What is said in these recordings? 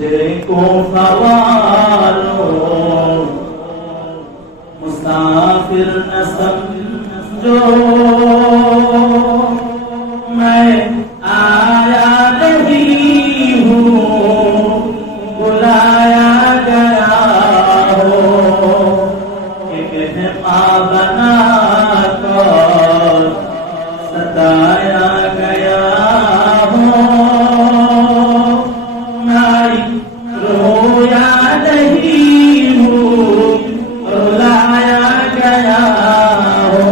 मुशरिकों ख्वालों मुसाफिर न समझो मैं आया नहीं हूँ बुलाया गया हो एक बना कर सताया गया हो मैं रोया नहीं हूँ रुलाया गया हो।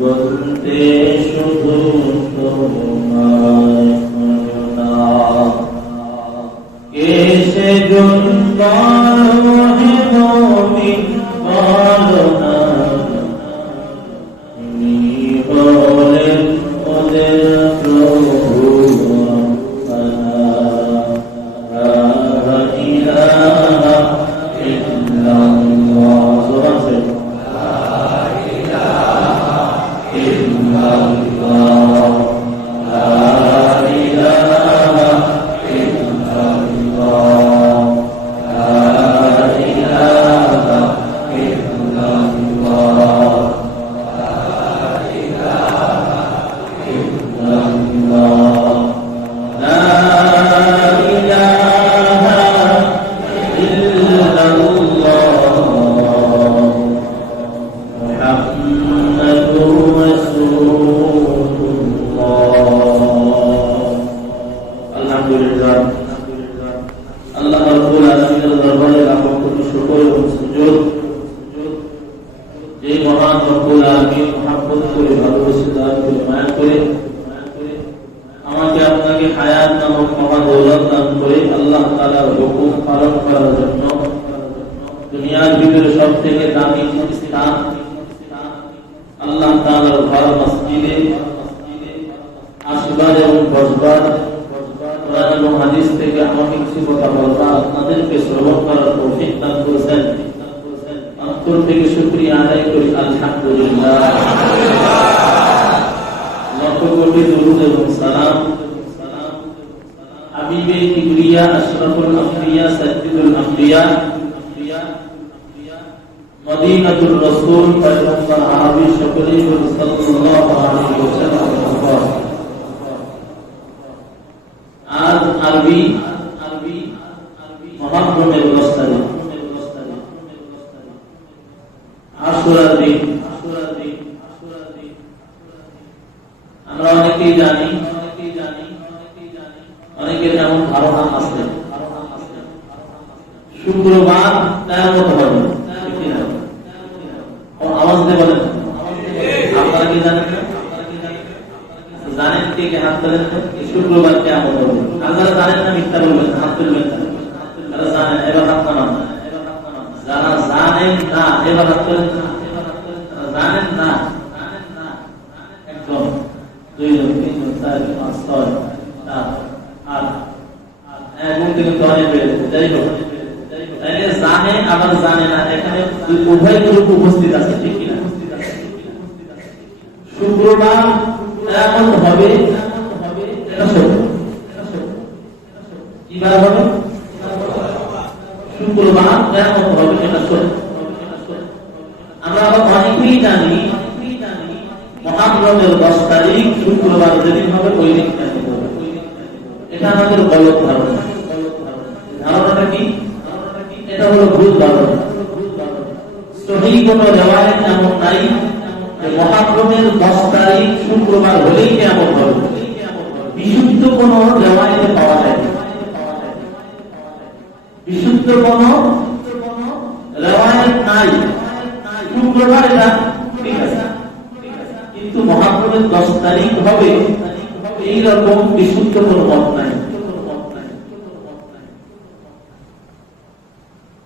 বলতে শুধু তোমায় না এসে জন বলো হে মুমিন বলো না তুমি বলেন ওদের প্রভু আমাকে আপনাকে হায়াত নামক মহা দৌলত দান করে আল্লাহ তাআলার হুকুম পালন করার জন্য দুনিয়ার ভিতরে সবথেকে দামি স্থান আল্লাহ তাআলার ঘর মসজিদে আসবার এবং বসবার কোরআন এবং হাদিস থেকে আমাকে কিছু কথা বলবা আপনাদেরকে শ্রবণ করার তৌফিক দান করেছেন। অন্তর থেকে শুকরিয়া আদায় করি আলহামদুলিল্লাহ। লক্ষ কোটি দুরূদ এবং সালাম হাবিবে কিবরিয়া আশরাফুল আম্বিয়া সাইয়্যিদুল আম্বিয়া মদিনাতুর রাসূল পয়গম্বর আরবি সকলেই সাল্লাল্লাহু আলাইহি ওয়াসাল্লাম। আজ আরবি মুহররমের 10 তারিখ আশুরার দিন। আমরা অনেকেই জানি অনেকের এমন ধারণা আছে শুক্রবার কিয়ামত হবে। আওয়াজ দিয়ে বলেন আপনারা কি জানেন না? জানেন কে হাত তোলেন? শুক্রবার কিয়ামত হবে। আপনারা জানেন না মিথ্যা বলবেন, হাত তুলবেন না। যারা জানেন এবার হাত নামান, যারা জানেন না এবার হাত তোলেন না। জানেন না একদম 2 জন 3 জন 4 জন 5 6 7 8 এমন কিন্তু অনেক বেড়েছে। যাই হোক তাহলে জানে আবার জানে না, এখানে উভয় গ্রুপ উপস্থিত আছে, ঠিক কিনা? শুক্রবার এমন হবে এটা সত্য। কিবার হবে? শুক্রবার এমন হবে এটা সত্য। আমরা আবার অনেকেই জানি মুহররমের 10 তারিখ শুক্রবার যেদিন হবে ওই দিন কিয়ামত হবে। এটা আমাদের গলত ধারণা। ধারণাটা কি? এটা হলো ভুল ধারণা। সহিহ কোন রিওয়ায়াত এমন নাই যে মুহররমের 10 তারিখ শুক্রবার হলেই কিয়ামত হবে। বিশুদ্ধ কোন রিওয়ায়াতে পাওয়া যায় না। বিশুদ্ধ কোন রিওয়ায়াত নাই শুক্রবার এটা ঠিক আছে, কিন্তু মুহররমের 10 তারিখ হবে এই রকম বিশুদ্ধ কোন মত নাই।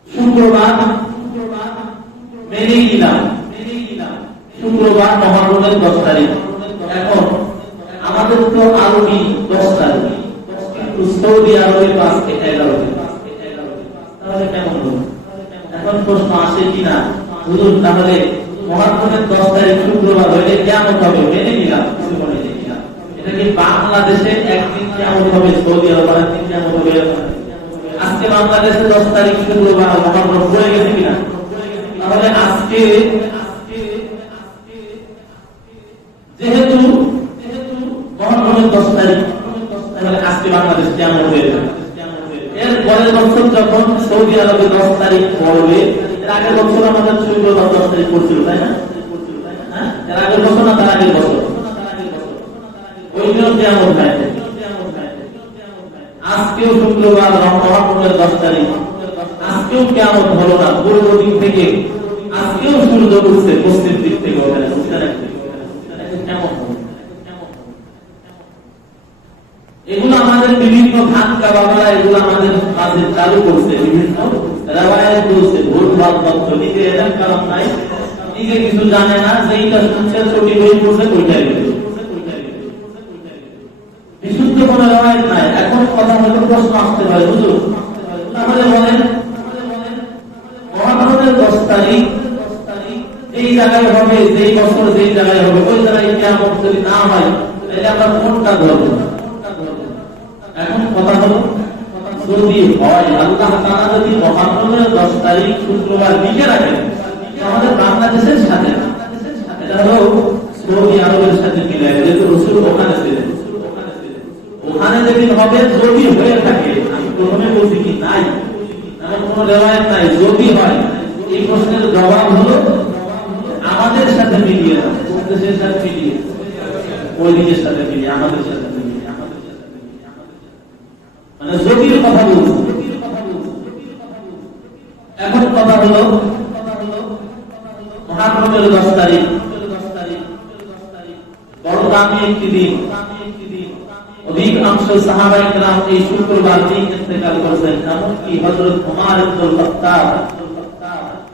শুক্রবার মেনে নিলাম, শুক্রবার মুহররমের 10 তারিখ। এখন আমাদের তো আরবি 10 তারিখ, কিন্তু সৌদি আরবে 5 থেকে 11 দিন। তাহলে কেমন হলো? এখন প্রশ্ন আসে কিনা, হুজুর তাহলে মুহররমের 10 তারিখ শুক্রবার হইলে কিয়ামত হবে, মেনে নিলাম, কিছু মনে নেই কিনা? এটা কি বাংলাদেশে একদিন কিয়ামত হবে, সৌদি আরবে একদিন কিয়ামত হবে? আজকে বাংলাদেশে 10 তারিখ শুক্রবার মুহররম পড়ে গেছে কিনা? তাহলে আজকে যেহেতু মুহররমের 10 তারিখ, তাহলে আজকে বাংলাদেশ কিয়ামত হয়ে যাবে। এর পরের বছর যখন সৌদি আরবে 10 তারিখ পড়বে, এর আগের বছর আমাদের শুক্রবার 10 তারিখ পড়ছিল, তাই না? এর আগের বছর না, তার আগের বছর ওই দিন কিয়ামত হয়। আজকেও শুক্রবার মুহররমের 10 তারিখ, আজকেও কিয়ামত হলো না। পূর্ব দিক থেকে আজকেও সূর্য উঠছে, পশ্চিম দিক থেকে ওখানে খানকা বাবারা এগুলো আমাদের মাঝে চালু করছে, বিভিন্ন রেওয়ায়াত বলছে, ভুলভাল তথ্য, নিজে এরকম কারণ নাই, নিজে কিছু জানে না, যেইটা শুনছে ছুটি বই পড়ছে ওইটাই বিশুদ্ধ কোনো রেওয়ায়াত নাই। এখন কথা হলো, প্রশ্ন আসতে পারে, হুজুর তাহলে বলেন মহাভারতের 10 তারিখ যেই জায়গায় হবে, যেই বছর যেই জায়গায় হবে, ওই জায়গায় কিয়ামত যদি না হয় তাহলে আমরা কোনটা ধরব? এখন কথা হলো, যদি হয় আল্লাহ তাআলা যদি মহাভারতের 10 তারিখ শুক্রবার লিখে রাখেন, আমাদের বাংলাদেশের সাথে, এটা হলো সৌদি আরবের সাথে মিলে, যেহেতু রাসূল ওখানে ছিলেন, ওখানে যেদিন হবে, যদি হয়ে থাকে, আমি প্রথমে বলছি কি নাই, এমন কোন রেওয়ায়াত নাই, যদি হয়, এই প্রশ্নের জবাব হলো আমাদের সাথে মিলিয়ে, দেশের সাথে মিলিয়ে, ওই দিকের সাথে মিলিয়ে, আমাদের সাথে মিলিয়ে, মানে জটিল কথা বলছি। এখন কথা হলো মহাভারতের 10 তারিখ বড় দামি একটি দিন, অধিকাংশ সাহাবায়ে কেরাম এই শুক্রবার দিন ইন্তেকাল করেছেন, এমনকি হযরত ওমর ইবনুল খাত্তাব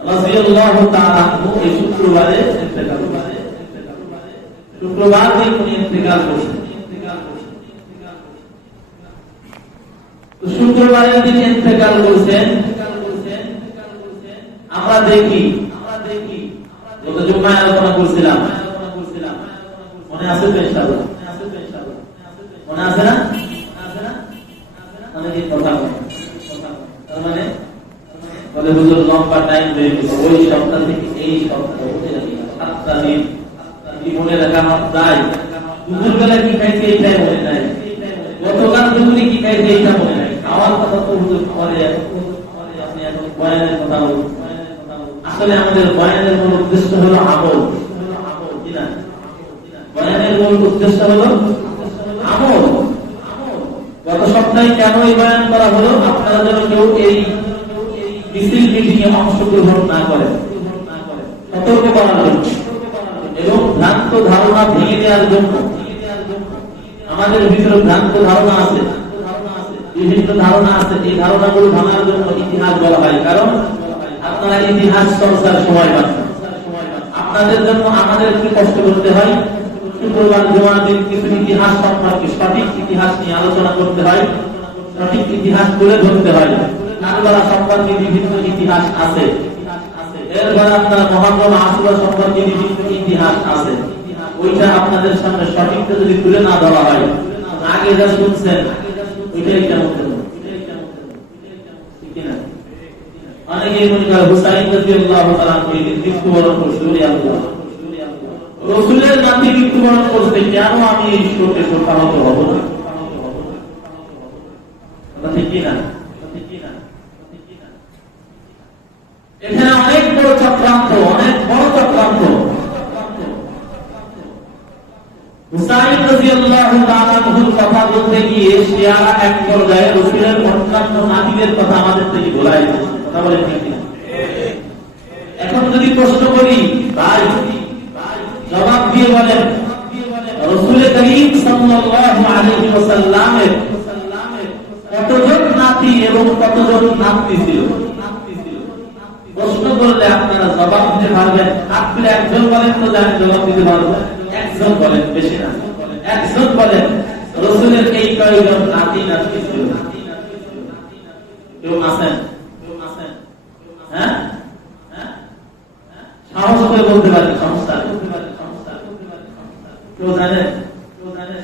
রাদিয়াল্লাহু তাআলা এই শুক্রবারে ইন্তেকাল করেছেন, শুক্রবার দিন উনি ইন্তেকাল করেছেন। তো শুক্রবারের দিন ইন্তেকাল করেছেন, আমরা দেখি গত জুমায় আলোচনা করছিলাম, মনে আছে তো ইনশাআল্লাহ? মনে আছে না? অনেকে কথা বলে, তার মানে বলে হুজুর লম্বা টাইম হয়ে গেছে, ওই সপ্তাহ থেকে এই সপ্তাহ হতে যাবে 7টা দিন, কি মনে রাখা যায়? দুপুর বেলা কি খাইছে এইটাই মনে নাই, গতকাল দুপুরে কি খাইছে এইটা মনে নাই, খাওয়ার কথা তো হুজুর পরে, আপনি এখন বয়ানের কথা বলুন। আসলে আমাদের বয়ানের মূল উদ্দেশ্য হলো আমল, কি না? বয়ানের মূল উদ্দেশ্য হলো আমল। গত সপ্তাহে কেন এই বয়ান করা হলো? আপনারা যেন কেউ এই মিছিল মিটিং এ অংশগ্রহণ না করেন, সতর্ক করার জন্য এবং ভ্রান্ত ধারণা ভেঙে দেওয়ার জন্য। আমাদের ভিতরে ভ্রান্ত ধারণা আছে, বিভিন্ন ধারণা আছে, এই ধারণাগুলো ভাঙার জন্য ইতিহাস বলা হয়। কারণ আপনারা ইতিহাস চর্চার সময় পান, আপনাদের জন্য আমাদের কি কষ্ট করতে হয়, শুক্রবার জুমার দিন কিছু ইতিহাস সম্পর্কে সঠিক ইতিহাস নিয়ে আলোচনা করতে হয়, সঠিক ইতিহাস তুলে ধরতে হয়। কারবালা সম্পর্কে বিভিন্ন ইতিহাস আছে, এরপর আপনার মুহররম আশুরা সম্পর্কে বিভিন্ন ইতিহাস আছে, ওইটা আপনাদের সামনে সঠিকটা যদি তুলে না দেওয়া হয়, আগে যা শুনছেন ওইটাই কেমন হলো, ঠিক না? অনেকেই মনে করে হুসাইন রাদিয়াল্লাহু তাআলা মৃত্যুবরণ করছেন, রাসূলের নাতি মৃত্যুবরণ করছে, কেন আমি এই শোকে শোকাহত হব না? কথা ঠিক কি না? এখানে অনেক বড় চক্রান্ত, অনেক বড় চক্রান্ত। হুসাইন রাদিয়াল্লাহু তাআলা আনহুর কথা বলতে গিয়ে শিয়ারা এক পর্যায়ে রাসূলের অন্যান্য নাতিদের কথা আমাদের থেকে ভুলাই দিয়েছে। কথা বলেন ঠিক না? এখন যদি প্রশ্ন করি, ভাই জবাব দিয়ে বলেন, রাসূল করিম সাল্লাল্লাহু আলাইহি ওয়াসাল্লামের কতজন নাতি এবং কতজন নাতনি ছিল? প্রশ্ন করলে আপনারা জবাব দিতে পারবেন। আপনি একজন বলেন তো জানেন জবাব দিতে পারবেন, একজন বলেন, বেশি না, একজন বলেন রাসূলের এই কয়জন নাতি নাতনি ছিল? কেউ আছেন? হ্যাঁ, সাহস করে বলতে পারেন, সমস্যা কেউ জানেন?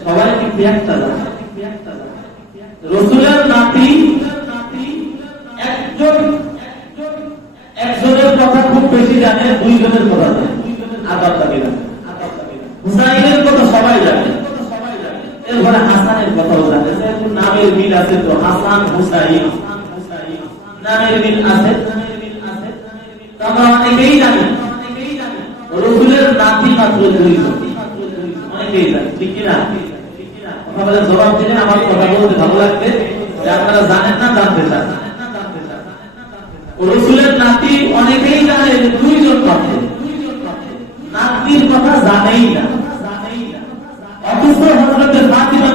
সবাই কিন্তু একটা জানে, রাসূলের নাতি একজনের কথা খুব বেশি জানে, দুইজনের কথা জানে, আর বাকি জানে। হুসাইনের কথা সবাই জানে, এরপরে হাসানের কথাও জানে, যেহেতু নামের মিল আছে, তো হাসান হুসাইন নামের মিল আছে, আমরা অনেকেই জানি। রাসূলের নাতি মাত্র দুইজন, অনেকেই জানে, ঠিক কিনা? আপনাদের জবাব দিলেন, আমার কথা বলতে ভালো লাগবে যে আপনারা জানেন না, জানতে চান। রাসূলের নাতি অনেকেই জানে, দুইজন মাত্র, নাতির কথা জানেই না। অথচ হযরত ফাতিমা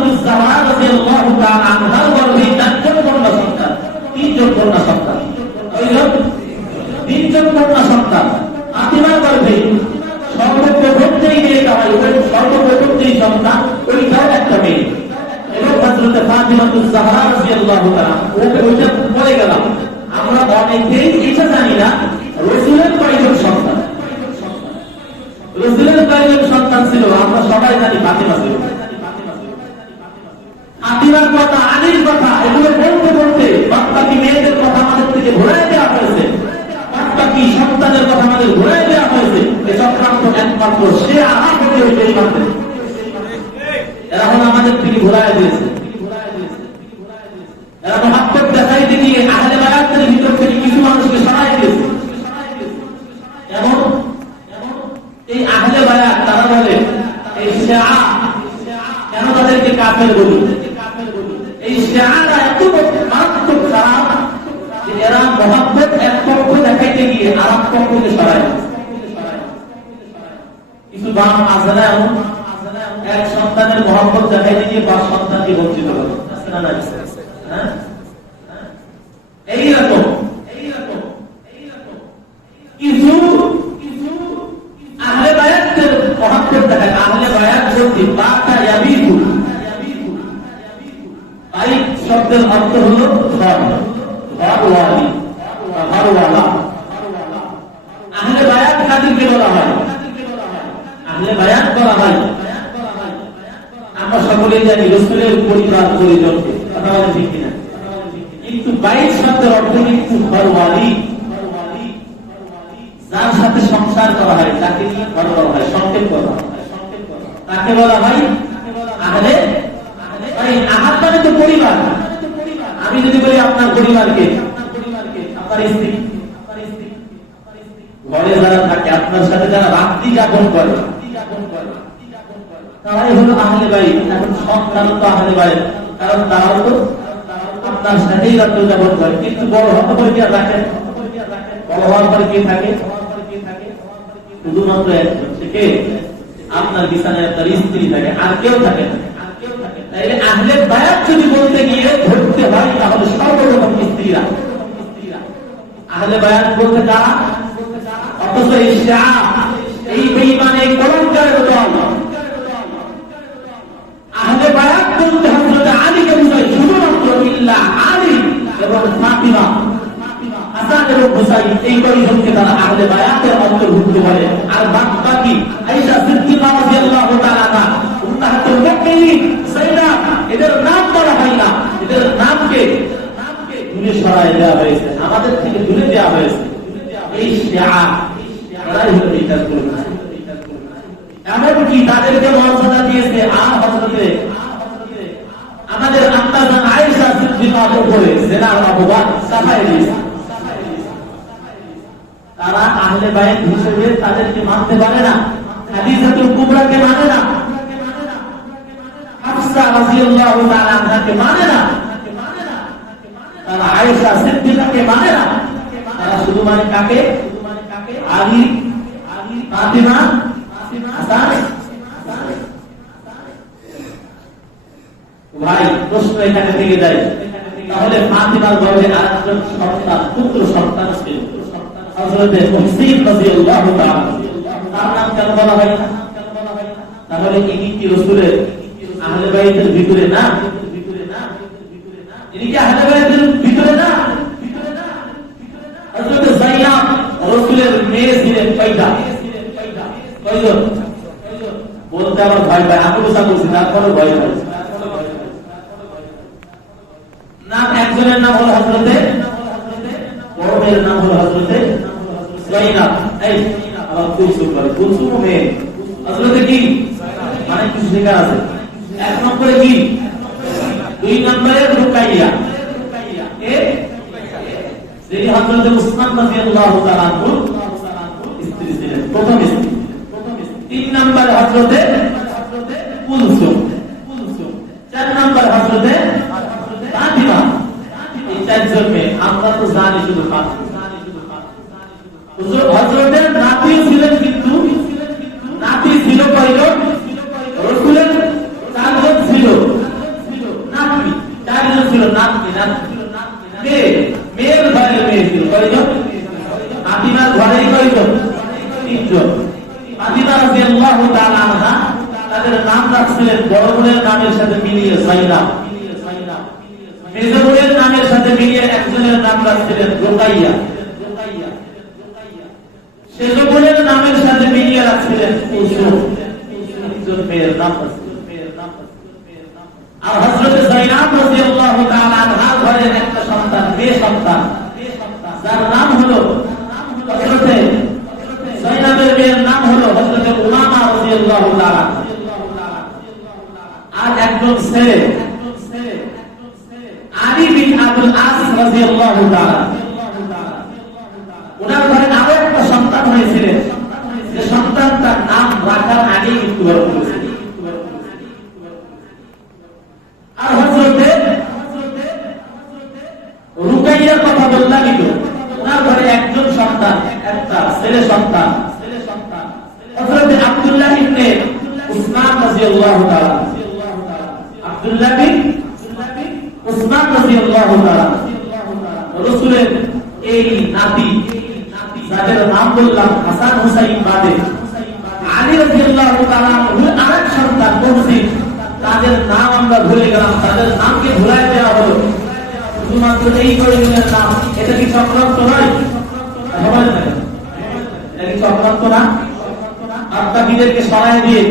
রাদিয়াল্লাহু তাআলা আনহার গর্ভে কন্যা সন্তান, তিনজন কন্যা সন্তান। ফাতিমার গর্ভে সর্বপ্রথম যেই মেয়েটা হয়, সর্বপ্রথম যেই সন্তান, ওইটাও একটা মেয়ে। এবং হযরত ফাতিমাতুজ জাহরা রাদিয়াল্লাহু তাআলা, ওইটা বলে গেলাম। আমরা অনেকেই এটা জানি না রাসূলের কয়জন সন্তান। রাসূলের কয়জন সন্তান ছিল আমরা সবাই জানি, ফাতিমা ছিল। ফাতিমার কথা, আলীর কথা, এগুলো বলতে বলতে বাকি মেয়েদের কথা আমাদের থেকে ঘুরাই দেওয়া হয়েছে, বাকি সন্তানের কথা আমাদের ঘুরাই দেওয়া হয়েছে। এই চক্রান্ত একমাত্র সে আরাম হয়ে এই মাত্র এখন আমাদের থেকে ঘুরাই দিয়েছে। এরা মহাত্মক দেখাইতে গিয়ে আহলে বায়াতের ভিতর থেকে কিছু মানুষকে সরাই দিয়েছে। এমন এই আহলে বায়াত তারা বলে এই শিয়া, কেন তাদেরকে কাফের বলি? এই শিয়ারা এত মারাত্মক খারাপ যে এরা মহাত্মক এক পক্ষ দেখাইতে গিয়ে আর এক পক্ষকে সরাই দিয়েছে। কিছু বাম আছে না, এমন এক সন্তানের মহব্বত দেখাইতে গিয়ে বাপ সন্তানকে বঞ্চিত করে। এইরকম কিছু আহলে বায়াতের মহব্বত দেখায়। আহলে বায়াত বলতে বাতা ইয়াবিদু, এই শব্দের অর্থ হলো ঘর, ঘরওয়ালি, ঘরওয়ালা। আহলে বায়াত কাদেরকে বলা হয়? আহলে বায়াত বলা হয় আমরা সকলেই জানি রাসূলের পরিবার পরিজনকে, কথা বলেন ঠিক কিনা? কিন্তু বাইত শব্দের অর্থ কিন্তু ঘরওয়ালি, যার সাথে সংসার করা হয়, তাকে নিয়ে ঘর করা হয়, সংক্ষেপ করা হয়, তাকে বলা হয় আহলে বায়াত। আহাত মানে তো পরিবার। আমি যদি বলি আপনার পরিবারকে, আপনার স্ত্রী, ঘরে যারা থাকে, আপনার সাথে যারা রাত্রি যাপন করে, তারাই হলো আহলে বায়াত। এখন সন্তান তো আহলে বায়াত, কারণ তারাও তো আপনার সাথেই রাত্রি যাপন করে। কিন্তু বড় হওয়ার পর কি রাখেন? বড় হওয়ার পর কে থাকে? শুধুমাত্র একজন, কে? আপনার বিছানায় আপনার স্ত্রী থাকে, আর কেউ থাকে না। তাইলে আহলে বায়াত যদি বলতে গিয়ে ধরতে হয় তাহলে সর্বপ্রথম স্ত্রীরা। আহলে বায়াত বলতে কারা? অথচ এই শিয়া, এই বেঈমান, এই কলঙ্কারের দল আহলে বায়াত বলতে হযরত আলীকে বুঝায় শুধুমাত্র ইল্লা আলী এবং ফাতিমা, হাসান এবং হুসাইন, এই কয়জনকে তারা আহলে বায়াতের অন্তর্ভুক্ত করে। আর বাকি আয়েশা সিদ্দিকা রাদিয়াল্লাহু তাআলা আনহা, উম্মাহাতুল মুমিনিন, সাইয়্যিদা, এদের নাম বলা হয় না, এদের নামকে দূরে সরাই দেওয়া হয়েছে, আমাদের থেকে দূরে দেওয়া হয়েছে। এই শিয়া এরাই হলো এই কাজগুলো। এমনকি তাদেরকে মর্যাদা দিয়েছে আর হযরতে আমাদের আম্মা জান আয়েশা সিদ্দিকার উপরে জিনার অপবাদ চাপাই দিয়েছে। তারা আহলে বায়াত হিসেবে তাদেরকে মানতে পারে না, খাদিজাতুল কুবরাকে মানে না, হাফসা রাদিয়াল্লাহু তাআলা আনহাকে মানে না, তারা আয়েশা সিদ্দিকাকে মানে না। তারা শুধু মানে কাকে? আলী, ফাতিমা, হাসান। ভাই প্রশ্ন এখানে থেকে যায়, তাহলে ফাতিমার গর্ভে আরেকজন সন্তান, পুত্র সন্তান ছিল হযরত হুসাইন রাদিয়াল্লাহু তাআলা, তার নাম কেন বলা হয় না? তাহলে ইনি কি রাসূলের আহলে বায়াতের ভিতরে না? ইনি কি আহলে বায়াতের ভিতরে না? হযরত যায়নাব রাসূলের মেয়ে ছিলেন কয়টা? কয়জন? বলতে আমার ভয় পায়, আমি বুঝা বলছি, তারপরে ভয় পাই। নাম একজনের নাম হলো হযরতে, বড় মেয়ের নাম হলো হযরতে যায়নাব। এই আবার কুলসুম বলে, কুলসুম মেয়ে হযরতে কি মানে কিছু লেখা আছে। এক নম্বরে কি? দুই নম্বরে রুকাইয়া, যিনি হযরতে উসমান রাদিয়াল্লাহু তাআলা আনহু স্ত্রী ছিলেন, প্রথম স্ত্রী। তিন নম্বরে হযরতে কুলসুম, চার নম্বরে হযরতে ফাতিমা। এই চারজন মেয়ে আমরা তো জানি শুধু ফাতিমা। হযরতের নাতি ছিলেন, কিন্তু নাতি ছিল কয়জন? রাসূলের চারজন ছিল নাতি, চারজন ছিল নাতি। মেয়ের রাদিয়াল্লাহু তাআলা আনহা তাদের নাম রাখছিলেন বড় বোনের নামের সাথে মিলিয়ে যায়নাব, মেজ বোনের নামের সাথে মিলিয়ে একজনের নাম রাখছিলেন রুকাইয়া, সেজ বোনের নামের সাথে মিলিয়ে রাখছিলেন কুলসুম, একজন মেয়ের নাম। আর হযরত যায়নাব রাদিয়াল্লাহু তাআলা আনহা ঘরের একটা সন্তান, মেয়ে সন্তান, যার নাম হলো হযরত যায়নাবের মেয়ের নাম হলো হযরত উমামা রাদিয়াল্লাহু তাআলা। আর একজন ছেলে আলী বিন আবুল আস রাদিয়াল্লাহু তাআলা, ওনার ঘরে আরো একটা সন্তান হয়েছিলেন, যে সন্তানটার নাম রাখার আগে মৃত্যুবরণ করেছিল। আর হযরত রুকাইয়ার কথা বললাম, ওনার ঘরে একজন সন্তান, একটা ছেলে সন্তান, হযরত আব্দুল্লাহ ইবনে উসমান রাদিয়াল্লাহু তাআলা, আব্দুল্লাহ বিন উসমান রাদিয়াল্লাহু তাআলা রাসূলের এই নাতি, যাদের নাম বললাম হাসান হুসাইন বাদে আলী রাদিয়াল্লাহু তাআলা আরেক সন্তান মুহসিন, তাদের নাম আমরা ভুলে গেলাম, তাদের নামকে ভুলাই দেওয়া হলো শুধুমাত্র এই কয়েকজনের নাম। এটা কি চক্রান্ত নয়? এটা কি চক্রান্ত না? আত্মাবিদেরকে সরাই দিয়ে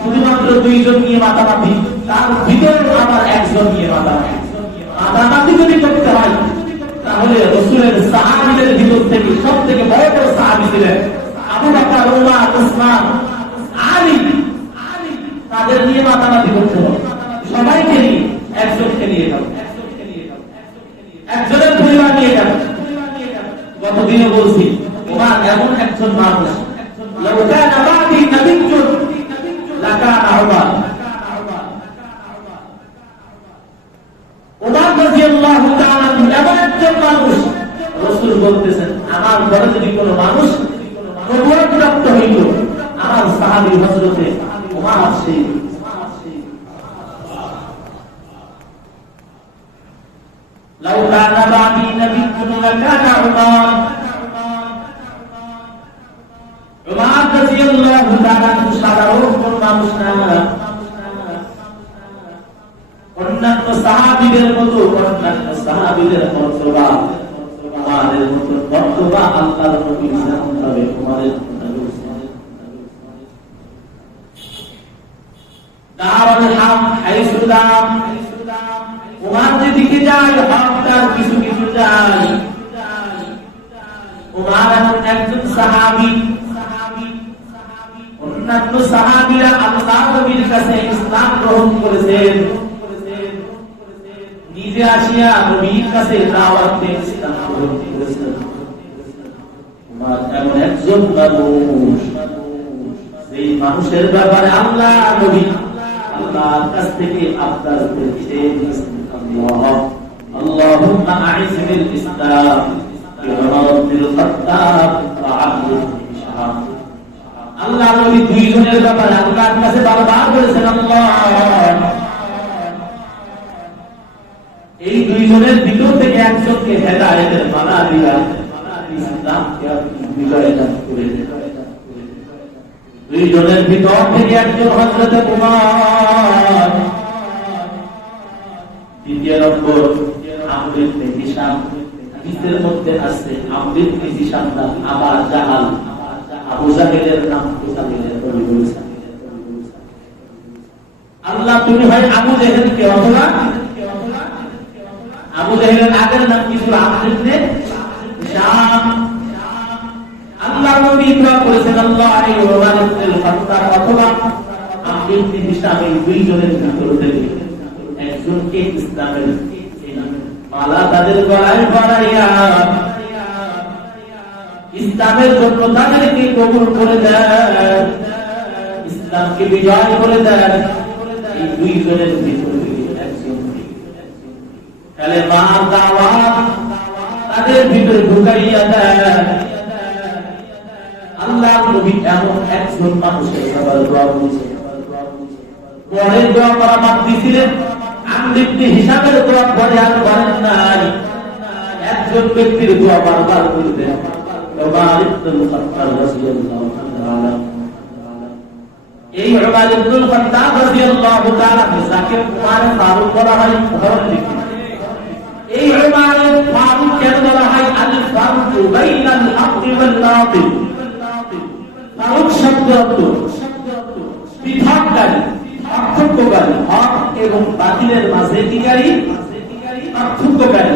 শুধুমাত্র দুইজন নিয়ে মাতামাতি, তার ভিতরেও আবার একজন নিয়ে মাতামাতি যদি করতে হয়, তাহলে রাসূলের সাহাবীদের ভিতর থেকে সব থেকে বড় বড় সাহাবী ছিলেন আবু বকর, ওমর, উসমান, আলী, তাদের নিয়ে মাতামাতি করতে হবে। সবাইকে নিয়ে একজনকে নিয়ে যাও, একজনের পরিবার নিয়ে যাও। গতদিনে বলছি ওমর এমন একজন মানুষ, লাউ কানা বাদি নাবিয়্যুন লাকানা ওমর। ওমর রাদিয়াল্লাহু তাআলা এমন একজন মানুষ, রাসূল বলতেছেন আমার ঘরে যদি কোনো মানুষ নবুয়ত প্রাপ্ত হইল, আমার সাহাবী হযরত ওমর সেই। লাউ কানা বাদি নাবিয়্যুন লাকানা ওমর। ওমর রাদিয়াল্লাহু তাআলা সাধারণ কোন মানুষ না, অন্যান্য সাহাবীদের মতো অন্যান্য সাহাবীদের মর্তবা, আমাদের মতো মর্তবা আল্লাহর নবী জানতে তোমাদের দাওয়াত হাম হাইসু দাম। ওমর যেদিকে যায় হক তার কিছু কিছু যায়। ওমর এমন একজন সাহাবী, অন্যান্য সাহাবীরা আল্লাহর নবীর কাছে ইসলাম গ্রহণ করেছেন, নিজে আসিয়া নবীর কাছে দাওয়াত দিয়ে ইসলাম গ্রহণ করেছেন। ওমর এমন একজন মানুষ, সেই মানুষের ব্যাপারে আল্লাহ নবী আল্লাহর কাছ থেকে আবদার করেছেন, আল্লাহুম্মা আ'ইজনিল ইসলাম বিউমর বিল খাত্তাব ওয়া আব্দুল হিশাম। আল্লাহ নবী দুইজনের ব্যাপারে আল্লাহর কাছে বারবার বলেছেন, আল্লাহ এই দুইজনের ভিতর থেকে একজনকে হেদায়েতের মালা দিয়া ইসলামকে বিজয় দান করে দেন। দুইজনের ভিতর থেকে একজন হযরত উমর, দ্বিতীয় নম্বর আমর ইবনে হিশাম। হাদিসের মধ্যে আছে আমর ইবনে হিশাম নাম আবা জাহাল, আবু জাহেলের নাম জাহেলের কবি বলেছেন, আল্লাহ তুমি হয় আবু জাহেলকে অথবা আবু জাহেলের আগের নাম কি ছিল আমর ইবনে হিশাম। আল্লাহ নবী দোয়া করেছেন আল্লাহ এই ওমর ইবনে খাত্তাব অথবা আমর ইবনে হিশাম, এই দুইজনের ভিতর থেকে একজনকে ইসলামের মালা তাদের গলায় পরাইয়া ইসলামের জন্য তাদেরকে কবুল করে দেন, ইসলামকে বিজয় করে দেন। এই দুইজনের ভিতর থেকে একজনকে কালেমার দাওয়াত তাদের ভিতরে ঢুকাইয়া দেন। আল্লাহ নবী এমন একজন মানুষের সবার দোয়া করেছেন, পরের দোয়া করা বাদ দিয়েছিলেন, আমর ইবনে হিশামের দোয়া পরে আর করেন নাই। একজন ব্যক্তির দোয়া বারবার করতেন, ওমর ইবনে খাত্তাব রাদিয়াল্লাহু তাআলা। এই উমর ইবনুল খাত্তাব রাদিয়াল্লাহু তাআলা যাকে উমর ফারুক বলা হয় উদাহরণ দেখি এই উমর ফারুক কেন বলা হয় আল ফারুক বাইনাল হক ওয়াল বাতিল ফারুক শব্দ অর্থ পৃথককারী পার্থক্যকারী হক এবং বাতিলের মাঝে কিকারী পার্থক্যকারী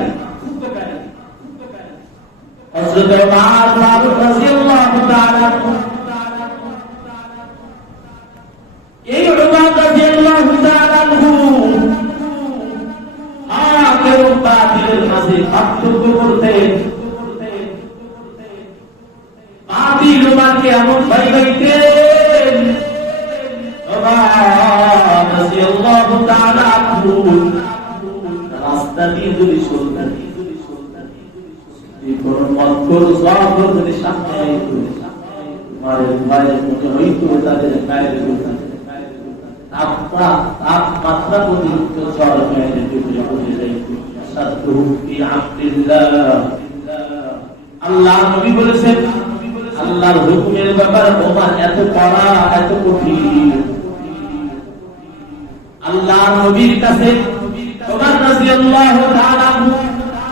হযরত উমর ফারুক রাদিয়াল্লাহু তাআলা এই উমর রাদিয়াল্লাহু তাআলা হক এবং বাতিলের মাঝে পার্থক্য করতেন বাতিল উমরকে এমন ভয় পাইতেন উমর রাদিয়াল্লাহু তাআলা রাস্তা দিয়ে যদি চলতেন কোন মক্কর জাফর যদি সামনে আইতো উমরের ভয়ে মনে হইতো তাদের গায়ে তাপমাত্রা পর্যন্ত জ্বর হয়ে যেতে পড়ে যাইতো সাদহু ফি আব্দিল্লাহ আল্লাহ নবী বলেছেন আল্লাহর হুকুমের ব্যাপারে ওমর এত কড়া এত কঠিন আল্লাহ নবীর কাছে ওমর রাদিয়াল্লাহু তাআলা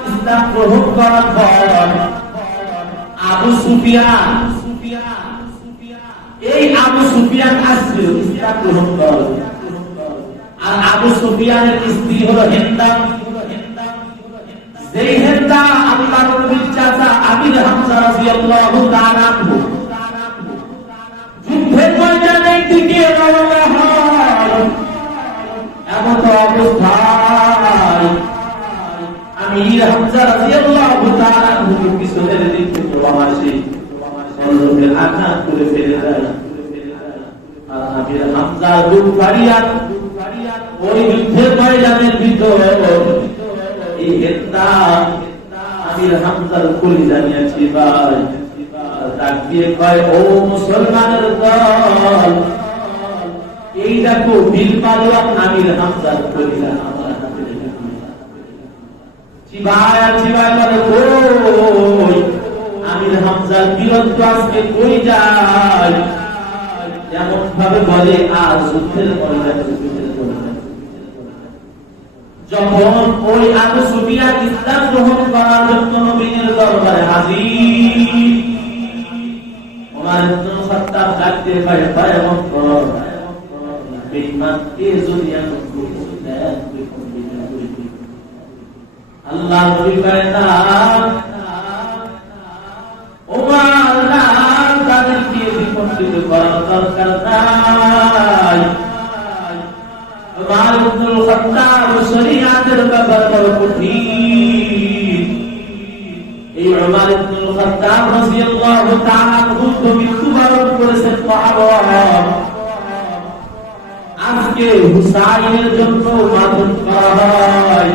ইসলাম গ্রহণ করার পর আবু সুফিয়ান এই আবু সুফিয়ান আসছে ইসলাম গ্রহণ করে আর আবু সুফিয়ানের স্ত্রী হলো হিন্দা যেই হিন্দা আল্লাহর নবীর চাচা আমির হামজা রাদিয়াল্লাহু তাআলা যুদ্ধের ময়দানের দিকে রওনা হয় এমন অবস্থায় আমির হামজা রাদিয়াল্লাহু তাআলা পিছনের দিক থেকে আসে বলকে আঘাত করে ফেলে দেয় আর আমির হামজা দুঃখ ফারিয়াদ ওই যুদ্ধের ময়দানের ভিতরে এই হেন্দা আমির হামজার কলিজা নিয়েছি ভাই ডাক দিয়ে কয় ও মুসলমানের দল এই দেখো বিল পালোয়ান আমির হামজার কলিজা আমার হাতে রেখে চিবায় বলে কই আমির হামজার বীরত্ব আজকে কই যায় যেমন ভাবে বলে আজ যুদ্ধের ময়দানে যখন ওই আবু সুফিয়ান ইসলাম গ্রহণ করার জন্য নবীর দরবারে হাজির ওমর ইবনুল খাত্তাব ডাকতে পারে ভয়াবহ বেঈমান কে যদি এমন করতে আল্লাহ নবী কয় না ওমর না তাদেরকে বিপন্ডিত করার দরকার নাই উমর ইবনুল খাত্তাব শরীয়তের ব্যাপারে বড় কঠিন এই উমর ইবনুল খাত্তাব রাদিয়াল্লাহু তাআলা তো মৃত্যুবরণ করেছেন মহাবীর আজকে হুসাইনের জন্য মাদন করা হয়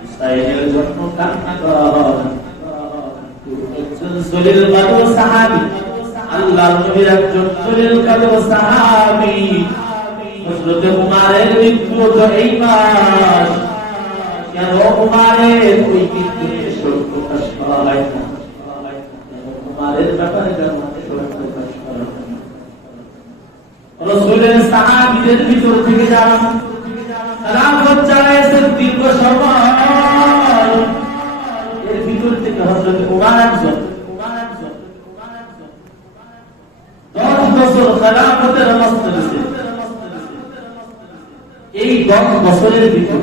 হুসাইনের জন্য কান্না করা হয় একজন জলিল কাদর সাহাবী আল্লাহর নবীর একজন জলিল কাদর সাহাবী হযরত উমরের মৃত্যু তো এই মাস কেন উমরের ওই মৃত্যুকে শোক প্রকাশ করা হয় না উমরের ব্যাপারে কেন শোক প্রকাশ করা হয় না রাসূলের সাহাবীদের ভিতর থেকে যারা খেলাফত চালাইছেন দীর্ঘ সময় এর ভিতর থেকে হযরত উমর একজন 10 বছর খেলাফতের অবস্থা ছিল এই 10 বছরের ভিতর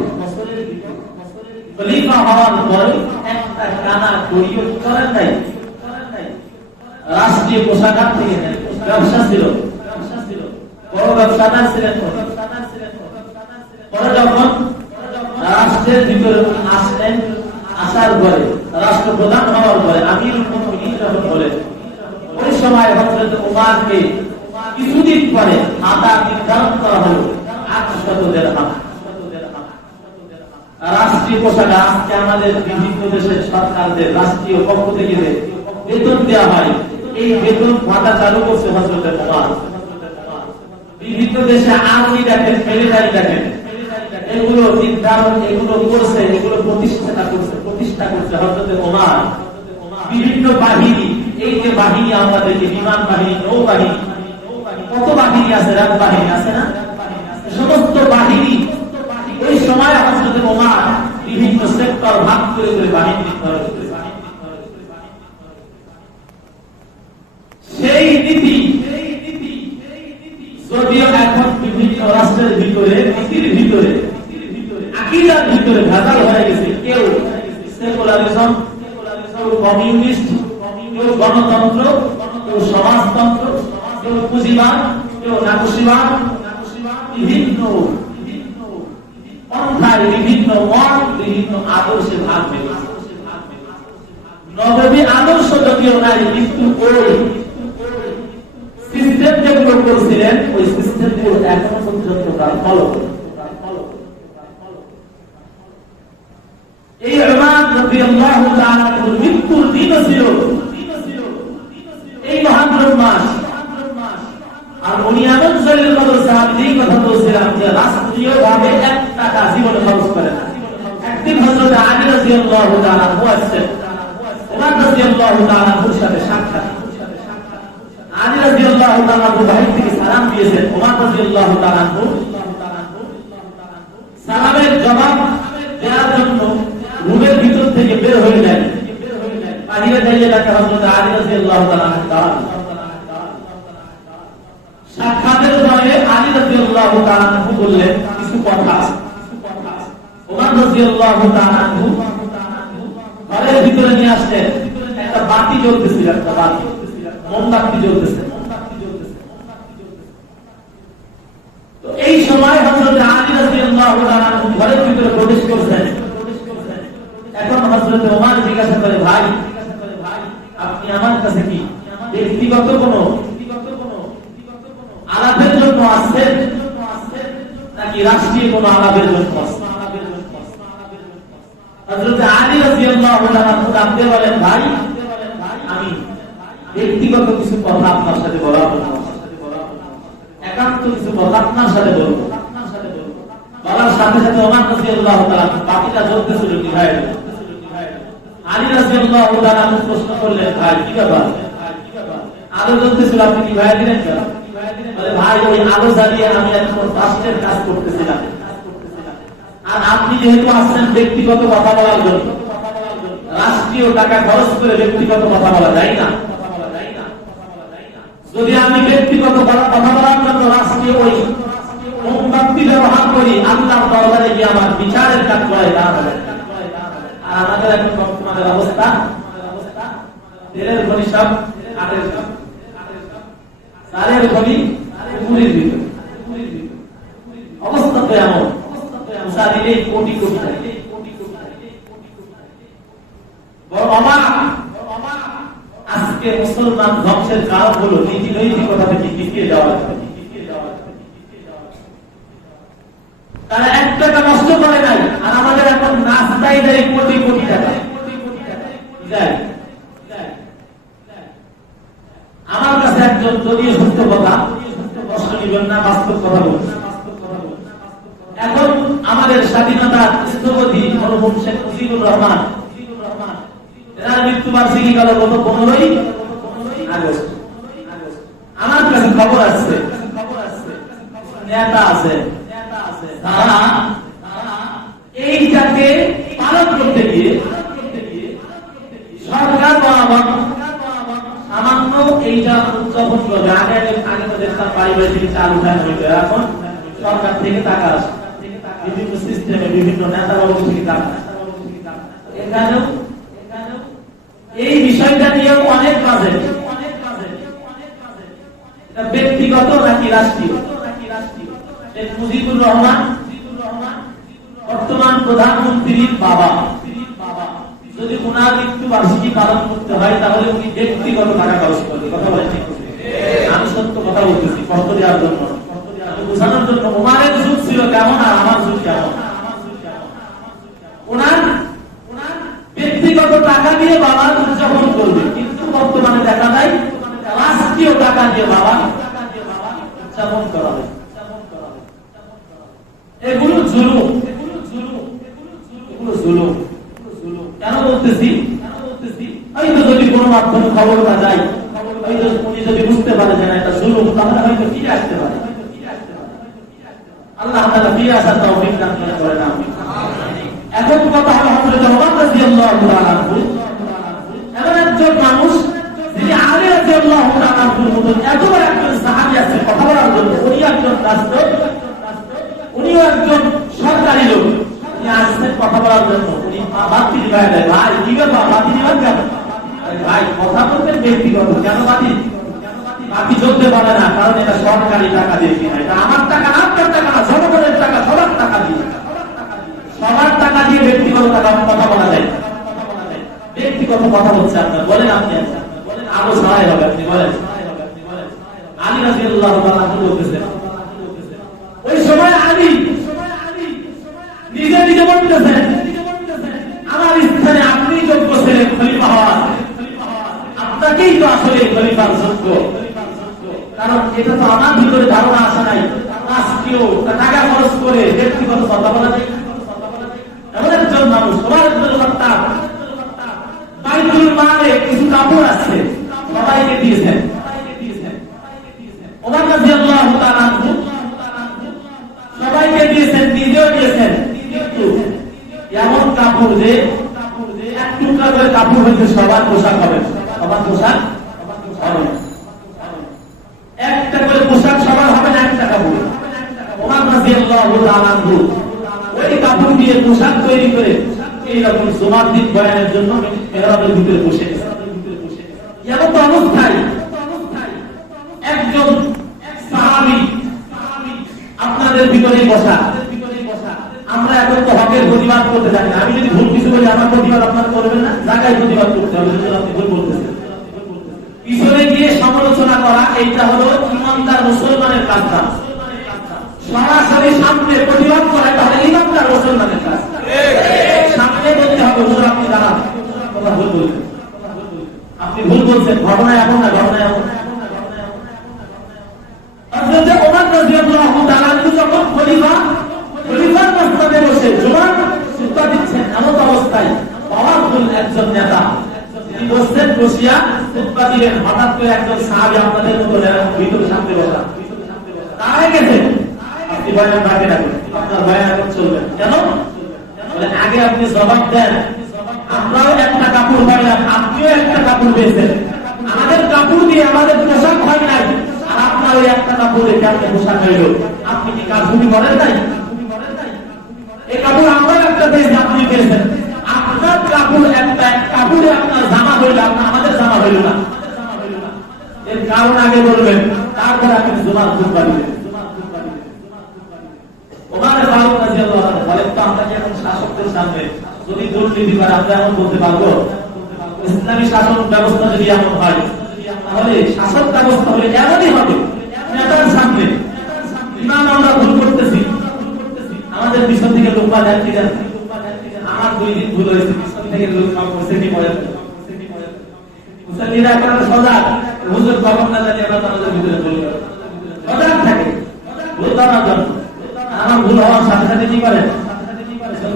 খলিফা হওয়ার পরে একটা কানা করিও করেন নাই রাষ্ট্রীয় পোশাক থেকে ব্যবসা ছিল বড় ব্যবসাদার ছিলেন পরে যখন রাষ্ট্রের ভিতরে আসলেন আসার পরে রাষ্ট্রপ্রধান হওয়ার পরে আমিরুল মুমিনিন যখন বলেন ওই সময় হযরত উমরকে কিছুদিন পরে মাতা নির্ধারণ করা হলো 800 দিরহাম রাষ্ট্রীয় পোশাক আজকে আমাদের বিভিন্ন দেশের সরকারদের রাষ্ট্রীয় পক্ষ থেকে বেতন দেওয়া হয় এই বেতন ভাতা চালু করছে হযরত উমর বিভিন্ন দেশে আর্মি দেখেন মিলিটারি দেখেন এগুলো নির্ধারণ এগুলো করছে এগুলো প্রতিষ্ঠা করছে হযরত উমর বিভিন্ন বাহিনী এই যে বাহিনী আমাদের বিমান বাহিনী নৌবাহিনী কত বাহিনী আছে, রাত বাহিনী আছে না, সমস্ত বাহিনী ওই সময় হযরত ওমর বিভিন্ন সেক্টর ভাগ করে করে বাহিনী সেই নীতি যদিও এখন বিভিন্ন রাষ্ট্রের ভিতরে নীতির ভিতরে আকীদার ভিতরে ভেজাল হয়ে গেছে। কেউ সেকুলারিজম, কেউ কমিউনিস্ট, কেউ গণতন্ত্র, কেউ সমাজতন্ত্র, কেউ পুঁজিবাদ, কেউ নাকুশিবাদ, বিভিন্ন পন্থায় বিভিন্ন মত, বিভিন্ন আদর্শে ভাগ পেয়েছে। নববী আদর্শ যদিও নাই, কিন্তু ওই সিস্টেম যেগুলো করছিলেন ওই সিস্টেমগুলো এখনো পর্যন্ত তারা ফলো করে। এই উমর রাদিয়াল্লাহু তাআলা মৃত্যুর দিনও ছিল এই মুহররম মাস। আর উনি এমন শরীর কদর সাহাবীর কথা বলছিলাম যে রাষ্ট্রীয়ভাবে 1 টাকা জীবনে খরচ করে না। একদিন হযরত আলী রাদিয়াল্লাহু তাআলা আসছেন, ওমর রাদিয়াল্লাহু তাআলার সাথে সাক্ষাৎ। আলী রাদিয়াল্লাহু তাআলা বাইরে থেকে সালাম দিয়েছেন। ওমর রাদিয়াল্লাহু তাআলা সালামের জবাব দেওয়ার জন্য রুমের ভিতর থেকে বের হয়ে যায়। বাহিরে যাইয়ে তাকে হযরত আলী রাদিয়াল্লাহু তাআলা সাক্ষাতের পরে আলী রাদিয়াল্লাহু তাআলা বললেন কিছু কথা। ওমর রাদিয়াল্লাহু তাআলা ঘরের ভিতরে নিয়ে আসলেন। একটা বাতি জ্বলতেছিল, একটা বাতি, মোমবাতি জ্বলতেছে। তো এই সময় হযরত আলী রাদিয়াল্লাহু তাআলা ঘরের ভিতরে প্রবেশ করেছেন। এখন হযরত ওমর জিজ্ঞাসা করে, ভাই আপনি আমার কাছে কি ব্যক্তিগত কোনো আলাপের জন্য আসছেন নাকি রাষ্ট্রীয় কোনো আলাপের জন্য আসছেন? হযরত আলী রাদিয়াল্লাহু তাআলা বলেন, ভাই আমি ব্যক্তিগত কিছু কথা আপনার সাথে বলবো, একান্ত কিছু কথা আপনার সাথে বলবো। বলার সাথে সাথে ওমর রাদিয়াল্লাহু তাআলা বাতিটা জ্বলতেছিল নিভায়ে দিলেন। আলী রাদিয়াল্লাহু তাআলা প্রশ্ন করলেন, ভাই কি ব্যাপার, আলো জ্বলতেছিল আপনি নিভায়ে দিলেন কেন? বলে, ভাই ওই আলো জ্বালিয়ে আমি এখন রাষ্ট্রের কাজ করতেছিলাম। আর আপনি যেহেতু আসছেন ব্যক্তিগত কথা বলার জন্য, রাষ্ট্রীয় টাকা খরচ করে ব্যক্তিগত কথা বলা যায় না। যদি আমি ব্যক্তিগত কথা বলার জন্য রাষ্ট্রীয় ওই মোমবাতি ব্যবহার করি, আল্লাহর দরবারে গিয়ে আমার বিচারের কাজ করে দাঁড়াবে। আর আমাদের এখন বর্তমানের অবস্থা, তেলের খনি সব আটের সব, সারের খনি পুরীর ভিতর, অবস্থা তো এমন। দিলে কোটি কোটি আজকে মুসলমান ধ্বংসের কারণ হলো নীতি নৈতিকতা থেকে পিছিয়ে যাওয়া। তারা 1 টাকা নষ্ট করে নাই, আর আমাদের এখন নাস্তায় দেয় কোটি কোটি টাকা। আমার কাছে একজন যদিও সত্য কথা, কষ্ট নিবেন না, বাস্তব কথা বলছে। এখন আমাদের স্বাধীনতার স্থপতি মরহুম শেখ মুজিবুর রহমান, এনার মৃত্যুবার্ষিকী গেল গত 15ই আগস্ট। আমার কাছে খবর আসছে, নেতা আছে তারা এইটাকে পালন করতে গিয়ে সরকার সামান্য এইটা উদযাপন করবে। আগে তো দেখতাম পারিবারিক চাল উঠানো হইতো, এখন সরকার থেকে টাকা আসে বিভিন্ন সিস্টেমে, বিভিন্ন নেতাবাবু থেকে টাকা। এখানেও এই বিষয়টা নিয়েও অনেক কাজে ব্যক্তিগত নাকি রাষ্ট্রীয়। শেখ মুজিবুর রহমান বর্তমান প্রধানমন্ত্রীর বাবা, যদি ওনার মৃত্যুবার্ষিকী পালন করতে হয় তাহলে উনি ব্যক্তিগত টাকা খরচ করবে। কথা বলেন, আমি সত্য কথা বলতেছি, কষ্ট দেওয়ার জন্য, বোঝানোর জন্য। ওনারের যুগ ছিল কেমন আর আমার যুগ কেমন। ওনার ব্যক্তিগত টাকা দিয়ে বাবা উদযাপন করবে, কিন্তু বর্তমানে দেখা যায় রাষ্ট্রীয় টাকা দিয়ে বাবা উদযাপন করা হয়। এগুলো জুলুম, এগুলো জুলুম। কেন বলতেছি? হয়তো যদি কোনো মাধ্যমে খবর না যায়, হয়তো পুলিশ যদি বুঝতে পারে যে না এটা জুলুম, তাহলে হয়তো ফিরে আসতে পারে। আল্লাহ তাআলা ফিরে আসার তৌফিক দান করেন। আমিন। এখন কথা হলো হযরত ওমর রাদিয়াল্লাহু তাআলা আনহু এমন একজন মানুষ যিনি আলী রাদিয়াল্লাহু তাআলা আনহুর মতো এত বড় একজন সাহাবী আছে কথা বলার জন্য। উনি একজন রাষ্ট্র, উনিও একজন সরকারি লোক, উনি আসছেন কথা বলার জন্য। উনি বাতি দিবাই দেয়, ভাই কি ব্যাপার বাতি দিবেন কেন? ভাই কথা বলবেন ব্যক্তিগত, কেন বাতি? বাতি জ্বলতে পারে না, কারণ এটা সরকারি টাকা দিয়ে কিনা, এটা আমার টাকা না, আপনার টাকা না, জনগণের টাকা, সবার টাকা দিয়ে, সবার টাকা দিয়ে ব্যক্তিগত টাকা কথা বলা যায়। ব্যক্তিগত কথা বলছে আপনার, বলেন আপনি আরো সহায় হবে, আপনি বলেন। আলী রাদিয়াল্লাহু তাআলা বলতেছেন, ওই সময় আলী নিজে নিজে বলতেছেন, আমার স্থানে আপনি যোগ্য ছিলেন খলিফা হওয়ার, আপনাকেই তো আসলে খলিফার যোগ্য। কারণ এটা তো আমার ভিতরে ধারণা আসা নাই, আজকেও টাকা খরচ করে ব্যক্তিগত কথা বলা যায়। এমন একজন মানুষ, ওমর ইবনে খাত্তাব বাইতুল মালে কিছু কাপড় আছে, সবাইকে দিয়েছেন। ওমর রাদিয়াল্লাহু তাআলা আনহু সবাইকে দিয়েছেন, নিজেও দিয়েছেন। কিন্তু এমন কাপড় যে এক টুকরা করে কাপড় হচ্ছে সবার পোশাক হবে, সবার পোশাক হবে না। একটা করে পোশাক সবার হবে না, একটা কাপড়। ওমর রাদিয়াল্লাহু তাআলা আনহু ওই কাপড় দিয়ে পোশাক তৈরি করে এইরকম জুমার দিন বয়ানের জন্য মেহরাবের ভিতরে বসে গেছে। এমন তো অবস্থায় একজন সাহাবী আপনাদের ভিতরে বসা, আমরা এখন তো হকের প্রতিবাদ করতে জানি না। আমি যদি ভুল কিছু বলি, আমার প্রতিবাদ আপনারা করবেন না, জায়গায় প্রতিবাদ করতে হবে। আপনি ভুল বলতেছেন, পিছনে গিয়ে সমালোচনা করা, এইটা হলো ইমানদার মুসলমানের কাজ না। সরাসরি সামনে প্রতিবাদ করা, এটা হলো ইমানদার মুসলমানের কাজ। সামনে বলতে হবে, হুজুর আপনি জানান কথা ভুল বলছেন, আপনি ভুল বলছেন, ঘটনা এমন না, ঘটনা এমন না। হযরত ওমর রাদিয়াল্লাহু তাআলা যখন খলিফার মসনদে বসে জুমার খুতবা দিচ্ছেন, এমন অবস্থায় পাওয়ারফুল একজন নেতা তিনি বসছেন, বসিয়া খুতবা দিলেন। হঠাৎ করে একজন সাহাবী আপনাদের মতো ভিতরে সামনে বসা দাঁড়ায় গেছে। আপনি বয়ান রাখেন, আপনার বয়ান এখন চলবে কেন? বলে আগে আপনি জবাব দেন, আমরাও একটা কাপড় পাইলাম, আপনিও একটা কাপড় পেয়েছেন, আমাদের কাপড় দিয়ে আমাদের পোশাক হয় নাই, আর আপনার ওই একটা কাপড়ে কেমন পোশাক হইল? আপনি কি কাজগুলি করেন নাই? এই কাপড় আমরাও একটা পেয়েছি, আপনি পেয়েছেন। আপনার কাপড় একটা, কাপড়ে আপনার জামা হইল, আমাদের জামা হইল না। এর কারণ আগে বলবেন, তারপরে আপনি জুমার খুতবা দিবেন। ওমর ফারুক রাদিয়াল্লাহু আনহু বলেন, তো আমরা যখন শাসকদের সামনে যদি দুর্নীতি করে, আমরা এমন বলতে পারবো? ইসলামী শাসন ব্যবস্থা যদি এমন হয়, তাহলে শাসক ব্যবস্থা হলে এমনই হবে। নেতার সামনে ইমাম আমরা ভুল করতেছি, আমাদের পিছন থেকে লোকবা যাচ্ছি, আমার 2 দিন ভুল হয়েছে, পিছন থেকে লোক সেটি পড়ে মুসল্লিরা এখন সজাগ, হুজুর খবর না জানি আমরা তাদের ভিতরে ভুল করি, সজাগ থাকে ভুল করার জন্য। আমার ভুল হওয়ার সাথে সাথে কি করেন?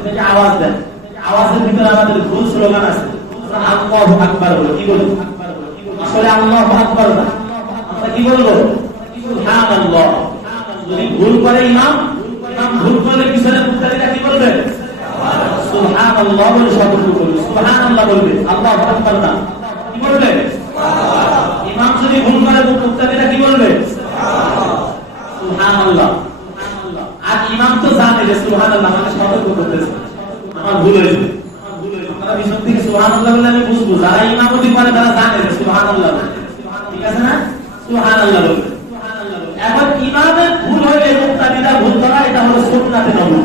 থেকে আওয়াজ দেন, আওয়াজের ভিতরে আমাদের ভুল স্লোগান আছে, আল্লাহু আকবার বলে কি বলবো? আসলে আল্লাহু আকবার না, আমরা কি বলবো? সুবহানাল্লাহ। যদি ভুল করে ইমাম ভুল করলে পিছনে মুক্তাদিরা কি বলবে? সুবহানাল্লাহ বলে শব্দ বলবে, সুবহানাল্লাহ বলবে, আল্লাহু আকবার না, কি বলবে? ইমাম যদি ভুল করে মুক্তাদিরা কি বলবে? সুবহানাল্লাহ। আর ইমাম তো জানে যে সুবহানাল্লাহ মানে সতর্ক করতেছে, আমার ভুল হয়েছে, আপনারা পিছন থেকে সুবহানাল্লাহ বলে আমি বুঝবো, যারা ইমামতি করে তারা জানে যে সুবহানাল্লাহ, ঠিক আছে না? সুবহানাল্লাহ বলবে। এখন ইমামের ভুল হলে মুক্তাদিরা ভুল করা, এটা হলো সুন্নাতে নববী।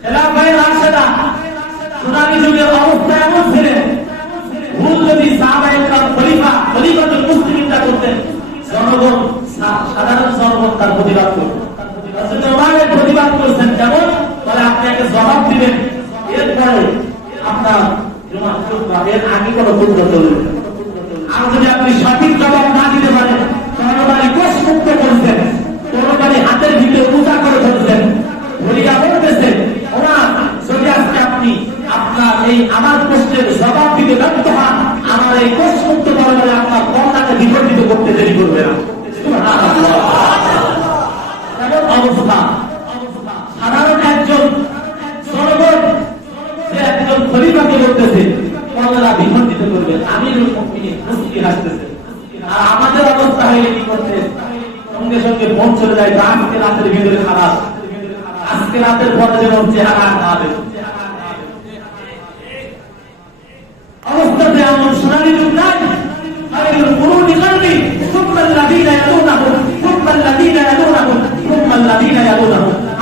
খেলাফায়ে রাশেদা সুন্নাতি যুগের অবস্থা এমন ছিল, ভুল যদি সাহাবায়ে কেরাম খলিফাতুল মুসলিমিনরা করতেন, জনগণ, সাধারণ জনগণ তার প্রতিবাদ করত। হযরত ওমরের প্রতিবাদ করছেন কেমন? বলে আপনি আগে জবাব দিবেন, এরপরে আপনার জুমার খুতবা, এর আগে কোনো খুতবা চলবে না। আর যদি আপনি সঠিক জবাব না দিতে পারেন, কোনবারই কোষ মুক্ত করছেন, কোনবারই হাতের ভিতরে পূজা করে ধরছেন, বলিয়া বলতেছে ওমর, যদি আজকে আপনি আপনার এই আমার প্রশ্নের জবাব দিতে ব্যর্থ হন, আমার এই কোষ মুক্ত করার হইলে কি করতে, সঙ্গে সঙ্গে ফোন চলে যায়, আজকে রাতের ভিতরে খারাপ, আজকে রাতের পরে যেন চেহারা খাবে। অবস্থাতে এমন সোনালী যুগ নাই।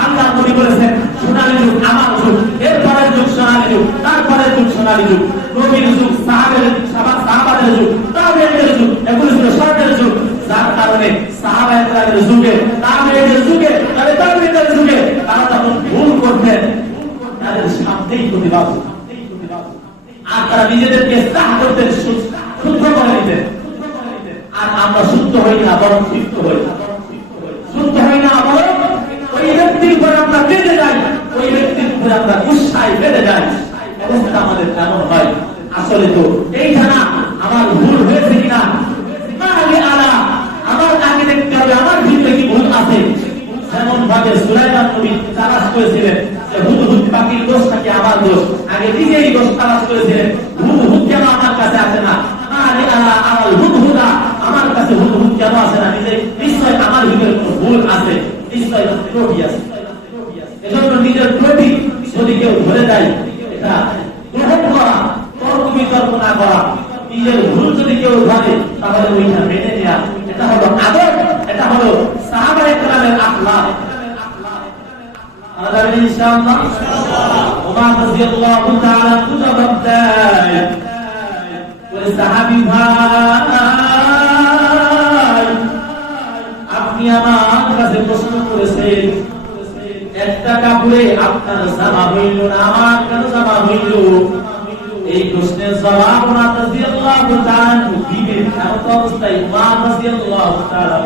আল্লাহ নবী বলেছেন সোনালী যুগ আমার যুগ, এরপরের যুগ সোনালী যুগ, তারপরের যুগ সোনালী যুগ, নবীর যুগ, সাহাবাদের যুগ, তাবেঈদের যুগ, এগুলো ছিল শর্টের যুগ। যার কারণে সাহাবাদের যুগে, তাবেঈদের যুগে, তাবেঈদের যুগে তারা যখন ভুল করতেন তাদের সামনেই প্রতিবাদ, আর তারা নিজেদেরকে ইসলাহ করতেন, শুদ্ধ করে নিতেন। আর আমরা শুদ্ধ হই না, বরং সিদ্ধ হই। শুদ্ধ হই না, বরং ওই ব্যক্তির উপরে আমরা বেঁধে যাই, ওই ব্যক্তির উপরে আমরা গুসায় বেঁধে যাই। অবস্থা আমাদের কেমন হয়? আসলে তো এইখানে আমার ভুল হয়েছে কিনা আমার আগে দেখতে হবে, আমার ভিতরে কি ভুল আছে। যেমন ভাবে সুলাইমান নবী তালাশ করেছিলেন যে হুদহুদ পাখির দোষ নাকি আমার দোষ, আগে নিজেই দোষ তালাশ করেছিলেন, হুদহুদ কেন আমার কাছে আসে না, আমার হুদহুদা আমার কাছে হুদহুদ কেন আসে না, নিজে নিশ্চয় আমার ভিতরে কোনো ভুল আছে, নিশ্চয় ত্রুটি আছে। এজন্য নিজের ত্রুটি যদি কেউ ধরে দেয়, এটা গ্রহণ করা, তর্ক বিতর্ক না করা, নিজের ভুল যদি কেউ ধরে তাহলে ওইটা মেনে নেওয়া, এটা হলো আদব, এটা হলো সাহাবায়ে কেরামের আখলাক। আমরা ইনশাআল্লাহ ওমর রাদিয়াল্লাহু তাআলা জবাব দেয়, ওই সাহাবী ভাই আপনি আমার কাছে প্রশ্ন করেছেন, একটা কাপড়ে আপনার জামা হইল না, আমার কেন জামা হইল? এই প্রশ্নের জবাব ওমর রাদিয়াল্লাহু তাআলা দিবেন। এমন অবস্থায় ওমর রাদিয়াল্লাহু তাআলা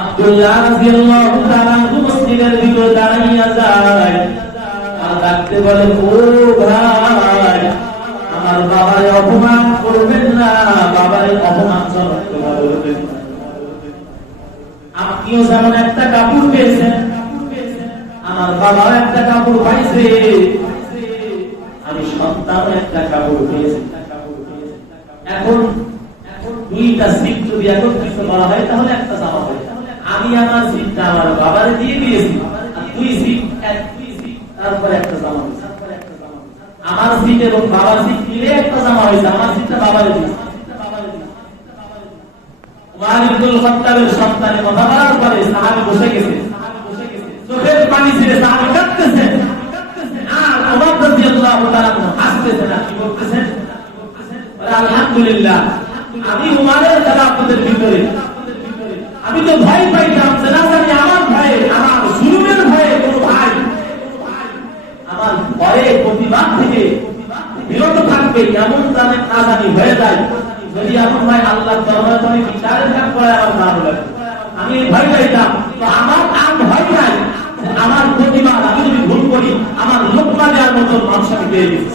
আব্দুল্লাহ রাদিয়াল্লাহু তাআলা মসজিদের ভিতরে দাঁড়িয়ে যায় আর ডাকতে বলে, ও ভাই আমার বাবারে অপমান করবেন না, বাবারে অপমানজনক কথা বলবেন না। আপনিও যেমন একটা কাপড় পেয়েছেন, আমার বাবা একটা কাপড় পাইছে, আমি সন্তান একটা কাপড় পেয়েছি। এখন দুইটা সিট যদি একত্রিত করা হয় তাহলে একটা জামা হয়। আমি আমার সিটটা আমার বাবারে দিয়ে দিয়েছি, আর দুই সিট তারপরে একটা জামা হয়েছে। আমার সিট এবং বাবার সিট মিলে একটা জামা হয়েছে, আমার সিটটা বাবারে দিয়েছি। ওমর ইবনুল খাত্তাবের সন্তানের কথা বলার পরে সাহাবী বসে গেছে, চোখের পানি ছেড়ে সাহাবী কাঁদতেছেন, আর ওমর রাদিয়াল্লাহু তাআলা হাসতেছেন। আর কি বলতেছেন? আলহামদুলিল্লাহ, আমি উমারের খেলাফতের ভিতরে আমি তো ভয় পাইতাম যে না জানি আমার ভয়ে, আমার জুলুমের ভয়ে কোনো ভাই আমার ভয়ে প্রতিবাদ থেকে বিরত থাকবে, এমন জানে না জানি হয়ে যায়। যদি এমন হয় আল্লাহর দরবারে আমি বিচারের কাজ করে আমার নাম লাগে, আমি এই ভয় পাইতাম। তো আমার আর ভয় নাই, আমার প্রতিবাদ আমি যদি ভুল করি আমার লোকমা দেওয়ার মতন মানুষ আমি পেয়ে গেছি।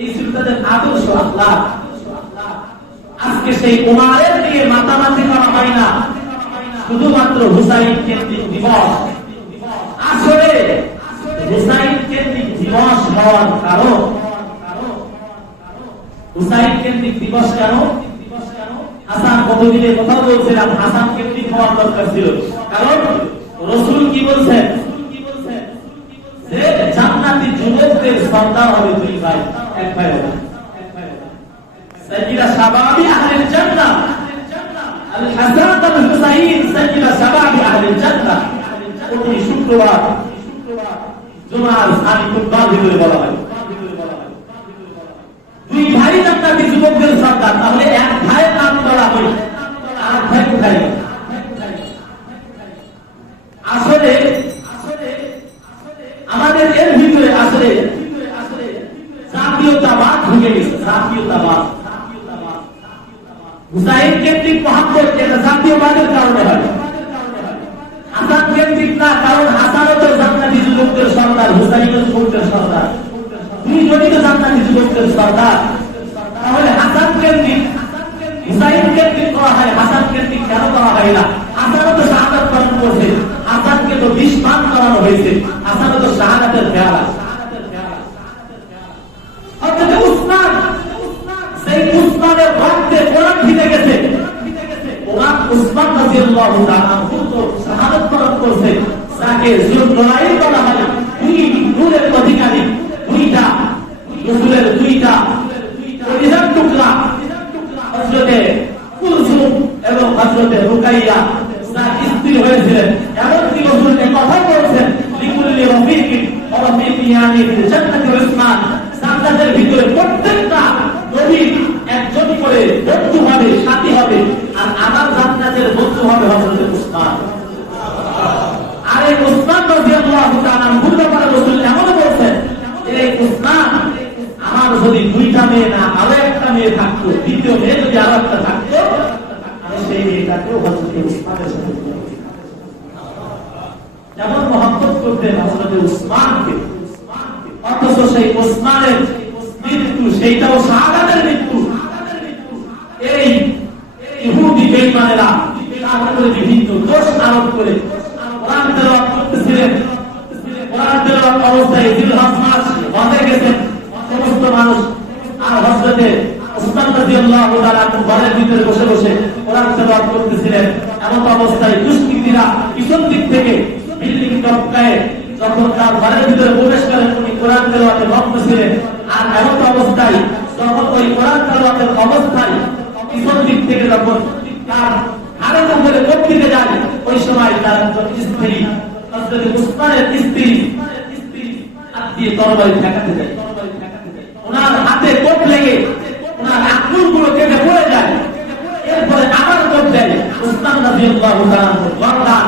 এই সুলতানের আদর্শ আল্লাহ। আজকে সেই উমারের দিকে মাতামাতি করা হয় না, শুধুমাত্র হুসাইন কেন্দ্রিক দিবস। আসলে হুসাইন কেন্দ্রিক দিবস হওয়ার কারণ, হুসাইন কেন্দ্রিক দিবস কেন? হাসান কতদিনের কথা বলছিলাম, হাসান কেন্দ্রিক হওয়ার দরকার ছিল। কারণ রাসূল কি বলছেন যে জান্নাতি যুবকদের সর্দার হবে দুই ভাই, এক ভাই হবে। সাইয়্যিদা শাবাবি আহলিল জান্নাহ আল হাসান আল হুসাইন সাইয়্যিদা শাবাবি আহলিল জান্নাহ। প্রতি শুক্রবার জুমার সানি খুতবা ভিতরে বলা হয় দুই ভাই জান্নাতি যুবকদের সর্দার। তাহলে এক ভাইয়ের নাম বলা হয়, আর ভাই কোথায়? আসলে আমাদের এর ভিতরে আসলে জাতীয়তাবাদ ঢুকে গেছে। জাতীয়তাবাদ, হুসাইন কেন্দ্রিক মহাব্বত এটা জাতীয়বাদের কারণে হয়, হাসান কেন্দ্রিক না। কারণ হাসানও তো জান্নাতি যুবকদের সর্দার, হুসাইনও যুবকদের সর্দার, দুইজনই তো জান্নাতি যুবকদের সর্দার। তাহলে হাসান কেন্দ্রিক হুসাইন কেন্দ্রিক করা হয়, হাসান কেন্দ্রিক কেন করা হয় না? হাসানও তো শাহাদাত বরণ করছে, হাসানকে তো 20 মান করানো হয়েছে, হাসানও তো শাহাদাত রাদিয়াল্লাহু তাআলা আনহু শাহাদাত বরণ করছে, যাকে যুলনুরাইন বলা হয়। দুই নূরের অধিকারী, দুইটা রাসূলের দুইটা কলিজার টুকরা হযরতে কুলসুম এবং হযরতে রুকাইয়া যার স্ত্রী হয়েছিলেন। এমনকি রাসূল কথা বলছেন, লিকুল্লি রাফিকিন ওয়া রাফিকিয়ানি ফিল জান্নাতি উসমান, জান্নাতের ভিতরে প্রত্যেকটা নবীর একজন করে বন্ধু হবে, সাথী হবে, আর আমার জান্নাতের বন্ধু হবে হযরত উসমান। আর এই উসমান রাদিয়াল্লাহু তাআলা আনহুর ব্যাপারে রাসূল এমন বলছেন, এই উসমান আমার যদি দুইটা মেয়ে না আরো একটা মেয়ে থাকতো, দ্বিতীয় মেয়ে যদি আরো একটা থাকতো, আমি সেই মেয়েটাকেও হযরত উসমানের সাথে যেমন মহব্বত করতেন হযরত উসমানকে, অথচ সেই উসমানের মৃত্যু সেইটাও শাহাদাতের মৃত্যু। এই ইহুদি বেঈমানেরা তার উপরে বিভিন্ন দোষ আরোপ করে কোরআন তেলাওয়াত করতেছিলেন। কোরআন তেলাওয়াত অবস্থায় জিলহজ মাস হজে গেছেন সমস্ত মানুষ, আর হযরতে উসমান রাদিয়াল্লাহু তাআলা ঘরের ভিতরে বসে বসে কোরআন তেলাওয়াত করতেছিলেন। এমন অবস্থায় দুষ্কৃতীরা পিছন দিক থেকে বিল্ডিং টপকায় যখন তার ঘরের ভিতরে প্রবেশ করেন, উনি কোরআন তেলাওয়াতে মগ্ন ছিলেন। আর এমন অবস্থায় যখন ওই কোরআন তেলাওয়াতের অবস্থায় পিছন দিক থেকে যখন তার ঘাড়ের উপরে কোপ দিতে যায়, ওই সময় তার স্ত্রী হযরত উসমানের স্ত্রী হাত দিয়ে তরবারি ঠেকাতে যায়। ওনার হাতে কোপ লেগে ওনার আঙ্গুলগুলো কেটে পড়ে যায়। এরপরে আবার কোপ দেয় উসমান রাদিয়াল্লাহু তাআলা গর্দান,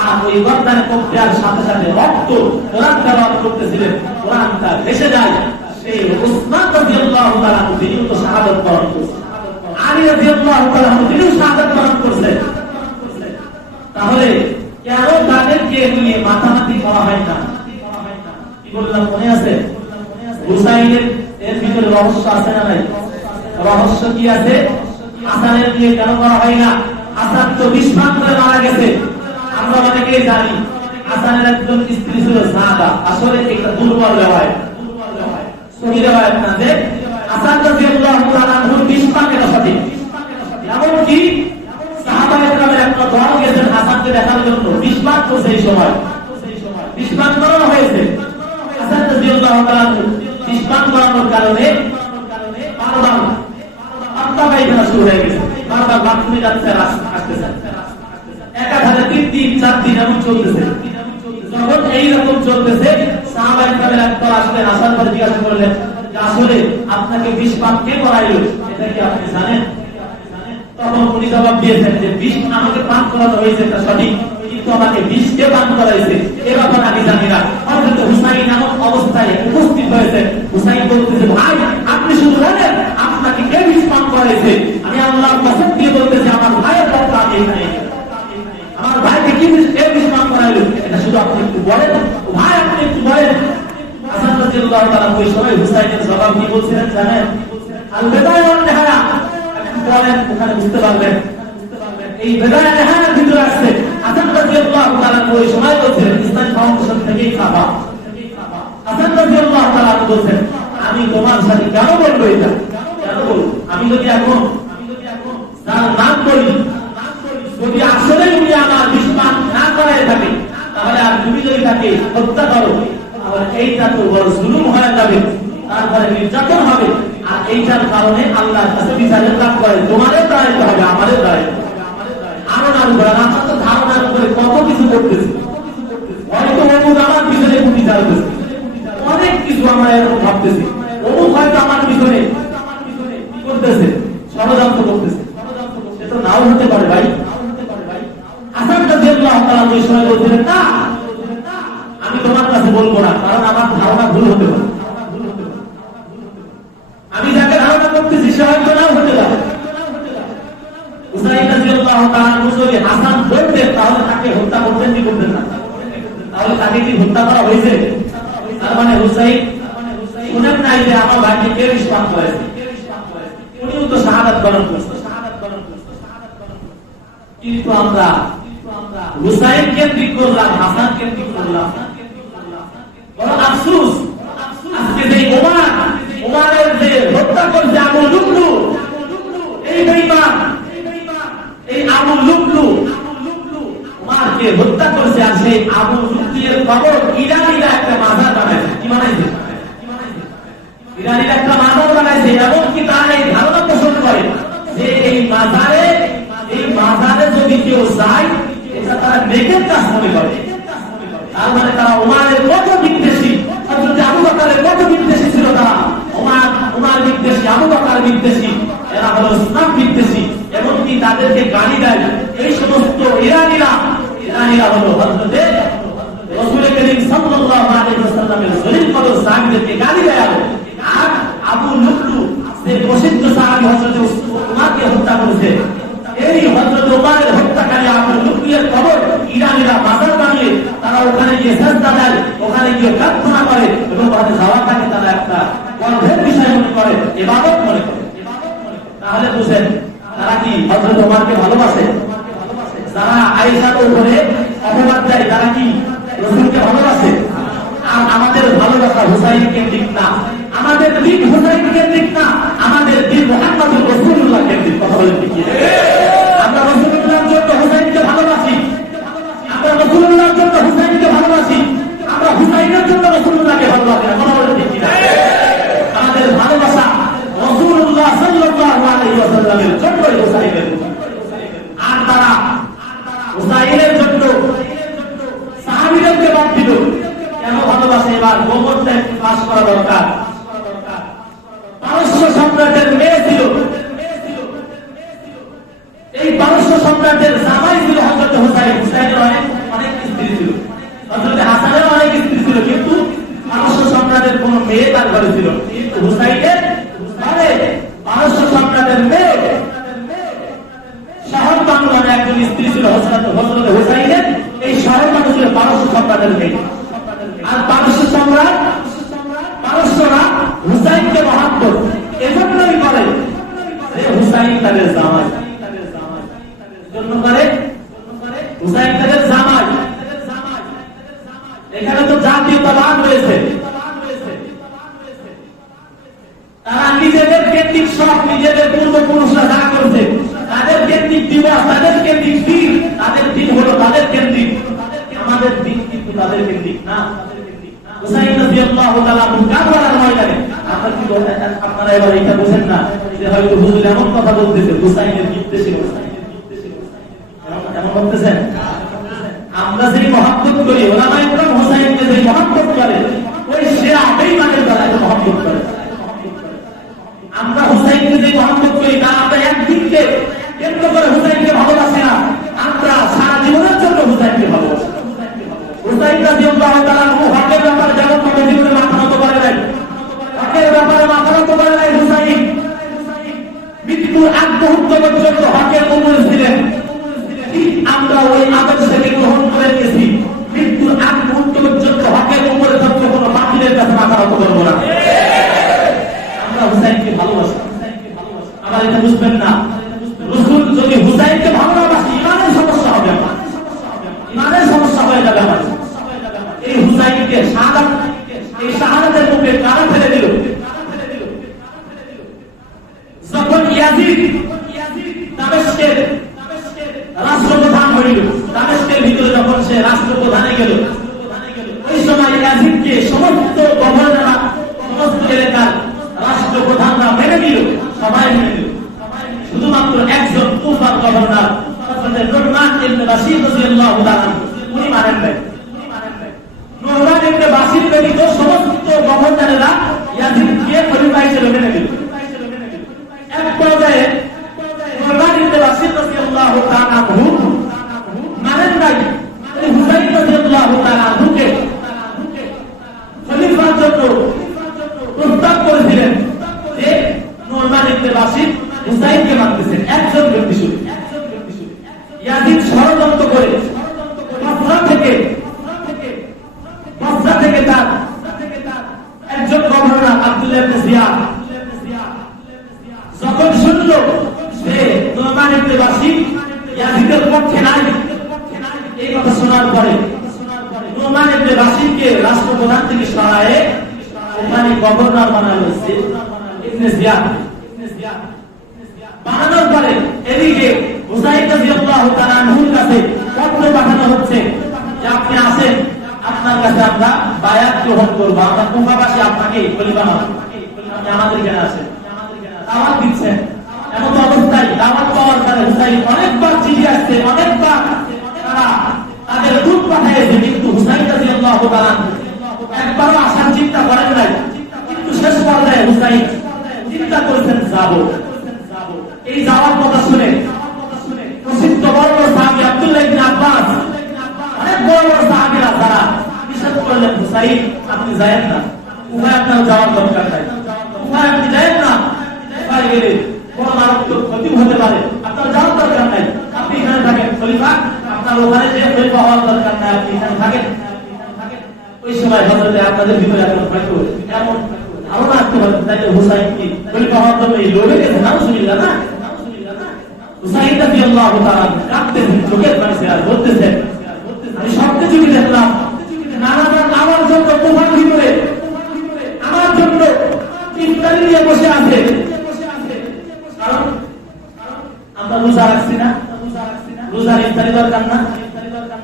আর ওই গর্দানে কোপ দেওয়ার সাথে সাথে রক্ত কোরআন তেলাওয়াত করতেছিলেন, কোরআনটা ভেসে যায়। সেই উসমান রাদিয়াল্লাহু তাআলা তিনিও তো শাহাদাত বরণ করছেন, আলী রাদিয়াল্লাহু তাআলা তিনিও শাহাদাত বরণ করছেন। তাহলে কেন তাদেরকে নিয়ে মাথামাতি করা হয় না? কি বললাম মনে আছে? হুসাইনের এর ভিতরে রহস্য আছে না নাই? রহস্য কি আছে? হাসানের নিয়ে কেন করা হয় না? হাসান তো বিস্ফান করে মারা গেছে, আমরা অনেকেই জানি। হাসানের একজন স্ত্রী ছিল সাদা, আসলে একটা দুর্বল রেওয়ায়াত, সহি রেওয়ায়াত না যে হাসান রাদিয়াল্লাহু তাআলা আনহুর বিস্ফান এটা সঠিক। এমনকি সাহাবায়ে কেরামের একটা দল গেছেন হাসানকে দেখার জন্য, বিস্ফান তো সেই সময় বিস্ফান করানো হয়েছে। হাসান রাদিয়াল্লাহু তাআলা বিস্ফান করানোর কারণে বারবার আত্মা পায়খানা শুরু হয়ে গেছে, বারবার বাথরুমে যাচ্ছে, আসতেছে, একাধারে 3 দিন 4 দিন এমন চলতেছে। যখন এইরকম চলতেছে, সাহাবায়ে কেরামের একটা আসলেন, আসার পরে জিজ্ঞাসা করলেন যে আসলে আপনাকে বিস্ফান কে করাইলো, এটা কি আপনি জানেন? তখন উনি জবাব দিয়েছেন যে বিষ আমাকে পান করানো হয়েছে এটা সঠিক, কিন্তু আমাকে বিষকে পান করাইছে এ ব্যাপার আমি জানি না। হযরত হুসাইন এমন অবস্থায় উপস্থিত হয়েছে, হুসাইন বলতেছে ভাই আপনি শুধু বলেন আপনাকে কে বিষ পান করাইছে, আমি আল্লাহর কসম দিয়ে বলতেছি আমার ভাইয়ের কথা আমি এখানে, আমার ভাইকে কি কে বিষ পান করাইলো এটা শুধু আপনি একটু বলেন, ভাই আপনি একটু বলেন। হাসান রাদিয়াল্লাহু তাআলা ওই সময় হুসাইনের জবাব কি বলছিলেন জানেন? আল বেদায়া ওয়ান নিহায়া, বলেন ওখানে বুঝতে পারবেন। এই বেদায়া নিহায়ার ভিতরে আসছে হাসান রাদিয়াল্লাহু তাআলা ওই সময় বলছিলেন ইসলাম ফাউন্ডেশন থেকেই খাবা। হাসান রাদিয়াল্লাহু তাআলা বলছেন আমি তোমার সাথে কেন বলবো এটা, কেন বলবো? আমি যদি এখন তার নাম করি, যদি আসলে উনি আমার বিস্ফান না করায় থাকে, তাহলে আর তুমি যদি তাকে হত্যা করো, তাহলে এইটা তো বড় জুলুম হয়ে যাবে, তারপরে নির্যাতন হবে। আর এইটার কারণে আল্লাহর কাছে বিচারের লাভ করে তোমাদের দাঁড়াইতে হবে, আমাদের দাঁড়াইতে হবে। ধারণার উপরে আমরা তো ধারণার উপরে কত কিছু করতেছি, হয়তো অমুক আমার পিছনে বিচার করছে, অনেক কিছু আমরা এরকম ভাবতেছি, অমুক হয়তো আমার পিছনে কি করতেছে, ষড়যন্ত্র করতেছে, সে তো নাও হতে পারে ভাই। হাসান রাদিয়াল্লাহু তাআলা ওই সময় বলছিলেন না আমি তোমার কাছে বলবো না, কারণ আমার ধারণা ভুল হতে পারে, আমি যাকে ধারণা করতেছি সে হয়তো নাও হতে পারে। হুসাইন রাদিয়াল্লাহু তাআলা যদি হাসান বলতেন তাহলে তাকে হত্যা করতেন কি করতেন না? তাহলে তাকে কি হত্যা করা হয়েছে? তার মানে হুসাইন শুনেন নাই যে আমার ভাইকে কে বিস্ফান করেছে, উনিও তো শাহাদাত বরণ করছে। কিন্তু আমরা হুসাইন কেন্দ্রিক করলাম, হাসান কেন্দ্রিক করলাম। বড় আফসোস আজকে যে ওমারের যে হত্যা করছে আবু লুকলু, এই বেঈমান, এই আবু লুকলু বাড়ির একটা মাজার বানাইছে, এমনকি তারা এই ধারণা পোষণ করে যে এই মাজারে যদি কেউ যায় এটা তারা নেকের কাজ মনে করে। তার মানে তারা ওমারের কত বিদ্বেষী, হযরত আবু বকরের কত বিদ্বেষী ছিল তারা। ওমার বিদ্বেষী, আবু বকর বিদ্বেষী, এরা হলো ইসলাম বিদ্বেষী। এমনকি তাদেরকে গালি দেয় এই সমস্ত ইরানীরা হলো হযরত রাসূল করিম সাল্লাল্লাহু আলাইহি ওয়াসাল্লামের জলিল কদর সাহাবীদেরকে গালি দেয়। আর আবু লুলু যে প্রসিদ্ধ সাহাবী হযরত উমারকে হত্যা করেছে, এই হযরত উমারের হত্যাকারী আবু লুলুর কবর ইরানীরা মাজার বানিয়ে তারা ওখানে গিয়ে সিজদা দেয়, ওখানে গিয়ে প্রার্থনা করে এবং ওখানে যাওয়াটাকে তারা একটা গর্বের বিষয় মনে করে, ইবাদত মনে করে। তাহলে বুঝেন তারা কি হযরত উমারকে ভালোবাসে? যারা আয়েশার উপরে অপবাদ দেয় তারা কি রাসূলকে ভালোবাসে? আর আমাদের ভালোবাসা হুসাইন কেন্দ্রিক না, আমাদের দিন হুসাইন কেন্দ্রিক না, আমাদের দিন মুহাম্মদুর রাসূলুল্লাহ কেন্দ্রিক। কথা বলেন ঠিক? আমরা রাসূলুল্লাহর জন্য হুসাইনকে ভালোবাসি, আমরা রাসূলুল্লাহর জন্য হুসাইনকে ভালোবাসি, আমরা হুসাইনের জন্য রাসূলুল্লাহকে ভালোবাসি না। কথা বলেন ঠিক? আমাদের ভালোবাসা রাসূলুল্লাহ সাল্লাল্লাহু আলাইহি ওয়াসাল্লামের জন্য হুসাইনের, আর তারা হুসাইনের জন্য সাহাবীদেরকে বাদ দিল। কেন ভালোবাসে? এবার গোবরটা একটু পাস করা দরকার। পারস্য সম্রাটের মেয়ে ছিল, এই পারস্য সম্রাটের জামাই ছিল হযরত হুসাইন। হুসাইনের অনেক স্ত্রী ছিল, হযরত হাসানের অনেক স্ত্রী ছিল, কিন্তু পারস্য সম্রাটের কোন মেয়ে তার ঘরে ছিল। কিন্তু হুসাইনের ঘরে পারস্য সম্রাটের মেয়ে শহর বানু নামে একজন স্ত্রী ছিল হযরত হুসাইনের। এই শহর বানু ছিল পারস্য সম্রাটের মেয়ে। আর পারস্যরা হুসাইনকে মহব্বত এজন্যই করে যে হুসাইন তাদের জামাই, জন্য করে হুসাইন তাদের জামাই। এখানে তো জাতীয়তাবাদ রয়েছে, তারা নিজেদের কেন্দ্রিক সব, নিজেদের পূর্বপুরুষরা যা করেছে তাদের কেন্দ্রিক দিবস, তাদের কেন্দ্রিক দিন, তাদের দিন হলো তাদের কেন্দ্রিক। আমাদের দিন কিন্তু তাদের কেন্দ্রিক না। হুসাইন রাদিয়াল্লাহু তাআলা কারবালার ময়দানে আপনারা এবার এটা বুঝেন না যে হয়তো হুজুর এমন কথা বলতেছে হুসাইনের বিদ্বেষী, এমন বলতেছেন। আমরা যেই মহব্বত করি, ওলামায়ে কেরাম হুসাইনকে যেই মহব্বত করে, ওই সেরা বেঈমানের দ্বারা মহব্বত করে। আমরা হুসাইনকে যেই মহব্বত করি তা আমরা একদিনকে কেন্দ্র করে হুসাইনকে ভালোবাসি না, আমরা সারা জীবনের জন্য হুসাইনকে ভালোবাসি। হুসাইন রাদিয়াল্লাহু তাআলা হকের ব্যাপারে যেমন ভাবে জীবনে মাথা নত করে নাই, হকের ব্যাপারে মাথা নত করে নাই হুসাইন। মৃত্যুর আগ মুহূর্ত পর্যন্ত হকের উপরে ছিলেন। আমরা ওই আদর্শকে গ্রহণ করে নিয়েছি। মৃত্যুর আগ মুহূর্ত পর্যন্ত হকের উপরে থাকতে কোনো বাতিলের কাছে মাথা নত করবো না। আমরা হুসাইনকে ভালোবাসি। আবার এটা বুঝবেন না, রাসূল যদি হুসাইনকে ভালোবাসি ইমানের সমস্যা হবে, ইমানের সমস্যা হয়ে যাবে আমাদের। এই হুসাইনকে এই শাহাদাতের মুখে কারা ফেলে দিল? যখন ইয়াজিদ দামেস্কের রাষ্ট্রপ্রধান হইল, দামেস্কের ভিতরে যখন সে রাষ্ট্রপ্রধানে গেল, ওই সময় ইয়াজিদকে সমস্ত গভর্নররা, সমস্ত এলাকার রাষ্ট্রপ্রধানরা মেনে নিল, সবাই মেনে নিল। শুধুমাত্র একজন কুফার গভর্নর হযরত নুরমান ইবনে বাশির রাদিয়াল্লাহু তাআলা উনি মানেন নাই। নুরমান ইবনে বাশির ব্যতীত সমস্ত গভর্নরেরা ইয়াজিদকে খলিফা হিসেবে মেনে নিল। এক পর্যায়ে নুরমান ইবনে বাশির রাদিয়াল্লাহু তাআলা মানেন নাই, হুসাইন রাদিয়াল্লাহু তাআলা খলিফার জন্য প্রস্তাব করেছিলেন যে নুরমান ইবনে বাশির হুসাইনকে মানতেছেন। একজন ব্যক্তি শুধু। ইয়াজিদ ষড়যন্ত্র করে বসরা থেকে তার একজন গভর্নর আব্দুল্লাহ ইবনে জিয়াদ যখন শুনল যে নুরমান ইবনে বাশির ইয়াজিদের পক্ষে নাই, এই কথা শোনার পরে নুরমান ইবনে বাশিরকে রাষ্ট্রপ্রধান থেকে সরায়ে ওখানে গভর্নর বানানো হয়েছে ইবনে জিয়াদ। বানানোর পরে এদিকে হুসাইন রাদিয়াল্লাহু তাআলা আনহুর কাছে পত্র পাঠানো হচ্ছে যে আপনি আসেন, আপনার কাছে আমরা বায়াত গ্রহণ করব, আমরা কুফাবাসী আপনাকে খলিফা মানব। আপনি আমাদের এখানে আছেন, দাওয়াত দিচ্ছেন, এমন অবস্থায় দাওয়াত পাওয়ার পরে হুসাইন অনেকবার চিঠি আসছে, অনেকবার তারা তাদের দূত পাঠিয়েছে, কিন্তু হুসাইন রাদিয়াল্লাহু তাআলা একবারও আসার চিন্তা করেন নাই। কিন্তু শেষ পর্যায়ে হুসাইন চিন্তা করেছেন যাব। এই যাওয়ার কথা শুনে প্রসিদ্ধ বড় বড় সাহাবী আব্দুল্লাহ ইবনে আব্বাস, অনেক বড় বড় সাহাবীরা তারা নিষেধ করলেন, হুসাইন আপনি যায়েন না, উভয় আপনার যাওয়ার দরকার নাই, উভয় আপনি যায়েন না, উভয় গেলে বড় মারাত্মক ক্ষতি হতে পারে, আপনার যাওয়ার দরকার নাই, আপনি এখানে থাকেন। খলিফা আপনার ওখানে যে খলিফা হওয়ার দরকার নাই, আপনি এখানে থাকেন। ওই সময় হযরতে আপনাদের ভিতরে এমন থাকতো, এমন ধারণা আসতে পারে তাইলে হুসাইন কি খলিফা হওয়ার জন্য এই লড়ে গেছে, নাউজুবিল্লাহ না। হুসাইন রাদিয়াল্লাহু তাআলা কাঁদতেছেন, চোখের পানি ছেড়ে বলতেছেন, আমি স্বপ্নে চোখে দেখলাম নানাজন আমার জন্য কুফার ভিতরে আমার জন্য ইফতারি নিয়ে বসে আছে। কারণ আমরা রোজা রাখছি না, রোজার ইফতারি দরকার না,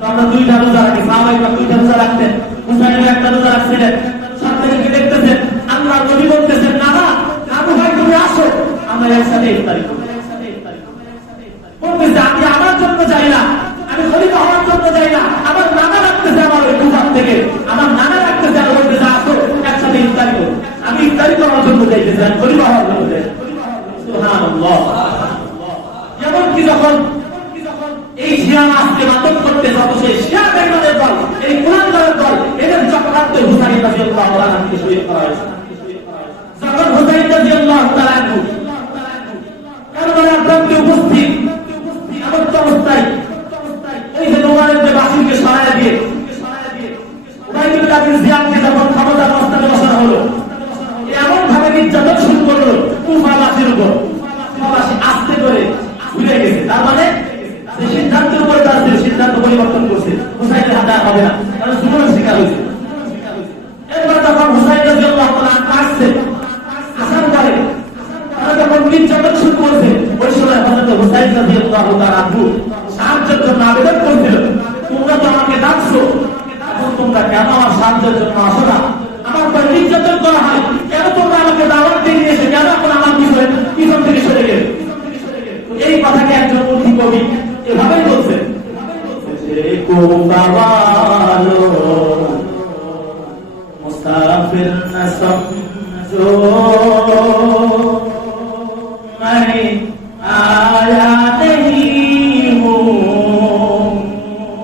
আমরা দুইটা রোজা রাখি, সাহাবাইরা দুইটা রোজা রাখতেন, হুসাইন একটা রোজা রাখছিলেন। সাথে দেখতেছেন আল্লাহ নবী বলতেছেন, না না আবু ভাই তুমি আসো, আমরা একসাথে ইফতারি করব। বলতেছে আমি আমার জন্য যাই না, আমি খলিফা হওয়ার জন্য যাই না, আমার নানা রাখতেছে আমার ওই কুফার থেকে, আমার নানা রাখতেছে আর বলতেছে আসো একসাথে ইফতারি করব। আমি ইফতারি করার জন্য যাইতেছি, আমি খলিফা হওয়ার জন্য যাই। সুবহানাল্লাহ। এমনকি যখন এই শিয়া আজকে মাতম করতে যত সেই শিয়া বেঈমানের দল, এই কুরআনের দল, এদের চক্রান্ত হুসাইন রাদিয়াল্লাহু তাআলা কে শহীদ করা হয়েছে। যখন হুসাইন রাদিয়াল্লাহু তাআলা কারবালার প্রান্তে উপস্থিত এমন অবস্থায় ওই যে নোমানের যে বাসিরকে সরায় দিয়ে উবাইদুল্লাহ বিন জিয়াদকে যখন ক্ষমতার মস্তকে বসানো হলো, এমন ভাবে নির্যাতন শুরু করলো কুফাবাসীর উপর, কুফাবাসী আস্তে করে ভুলে গেছে। তার মানে যে সিদ্ধান্তের উপরে তার সিদ্ধান্ত পরিবর্তন করছে, হুসাইনের হাতে আর হবে না, কারণ জুলুমের শিকার হয়েছে। এরপর যখন হুসাইন রাদিয়াল্লাহু তাআলা আসছে, আসার পরে তারা যখন নির্যাতন শুরু করছে, ওই সময় হযরত হুসাইন রাদিয়াল্লাহু তাআলা সাহায্যের জন্য আবেদন করছিল, তোমরা তো আমাকে ডাকছো, এখন তোমরা কেন আমার সাহায্যের জন্য আসো না? আমার উপর নির্যাতন করা হয়, কেন তোমরা আমাকে দাওয়াত দিয়ে নিয়েছো, কেন এখন আমার পিছন থেকে সরে গেলে? এই কথাকে একজন মুফতি কবি এভাবেই বলছেন, মুসাফির না সমঝো मैं आया नहीं हूँ,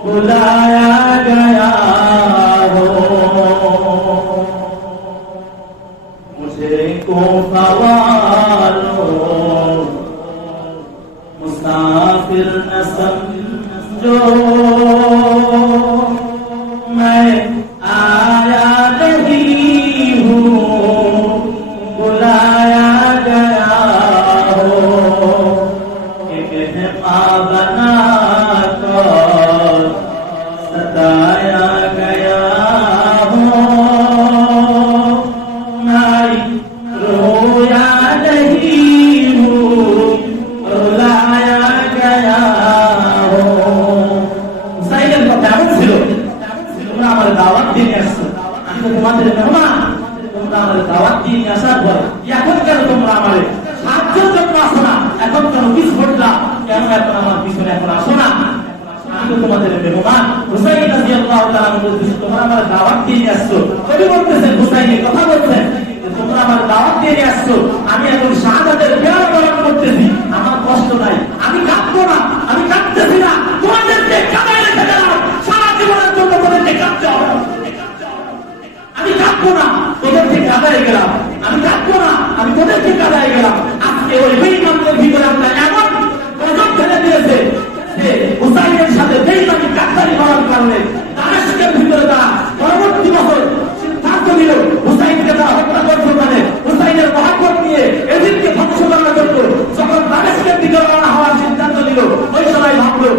बुलाया गया हो, मुझे को सवालो मुसाफिर न समझो, मैं आया नहीं हूँ, बुलाया गया हो, एक बना कर सताया गया हो, मैं रोया नहीं हूँ, रुलाया गया हो। হুসাইনের কথা এমন ছিল, তোমরা আমার দাওয়াত দিয়ে আসছো, আমি তো তোমাদের মেহমান, তোমরা আমার দাওয়াত দিয়ে আসার পর এখন কেন তোমরা আমার সাহায্যের জন্য আসো না? এখন কেন পিছ ঘটলা? কেন এখন আমার পিছনে এখন আসো না? আমি তো তোমাদের মেহমান। হুসাইন রাদিয়াল্লাহু তাআলা বলতেছে তোমরা আমার দাওয়াত দিয়ে আসছো। কবি বলতেছেন, হুসাইনের কথা বলছেন, তোমরা আমার দাওয়াত দিয়ে আসছো, আমি এখন শাহাদাতের পেয়ালা বরণ করতেছি, আমার কষ্ট নাই, আমি কাঁদবো না, আমি কাঁদতেছি না, তোমাদেরকে কাঁদায় রেখে গেলাম, সারা জীবনের জন্য তোমাদেরকে কাঁদতে হবে, আমি কাঁদবো না, তোদেরকে কাঁদায় গেলাম, আমি কাঁদবো না, আমি তোদেরকে কাঁদায় গেলাম। আজকে ওই বেঈমানদের ভিতরে আমরা এমন গজব ফেলে দিয়েছে যে হুসাইনের সাথে বেঈমানি কাঁদারি করার কারণে দামেস্কের ভিতরে তারা পরবর্তী বছর সিদ্ধান্ত নিল হুসাইনকে তারা হত্যা করছে, মানে হুসাইনের মহাব্বত নিয়ে এজিদকে ধ্বংস করার জন্য যখন দামেস্কের দিকে রওনা হওয়ার সিদ্ধান্ত নিল, ওই সময় ভাবলো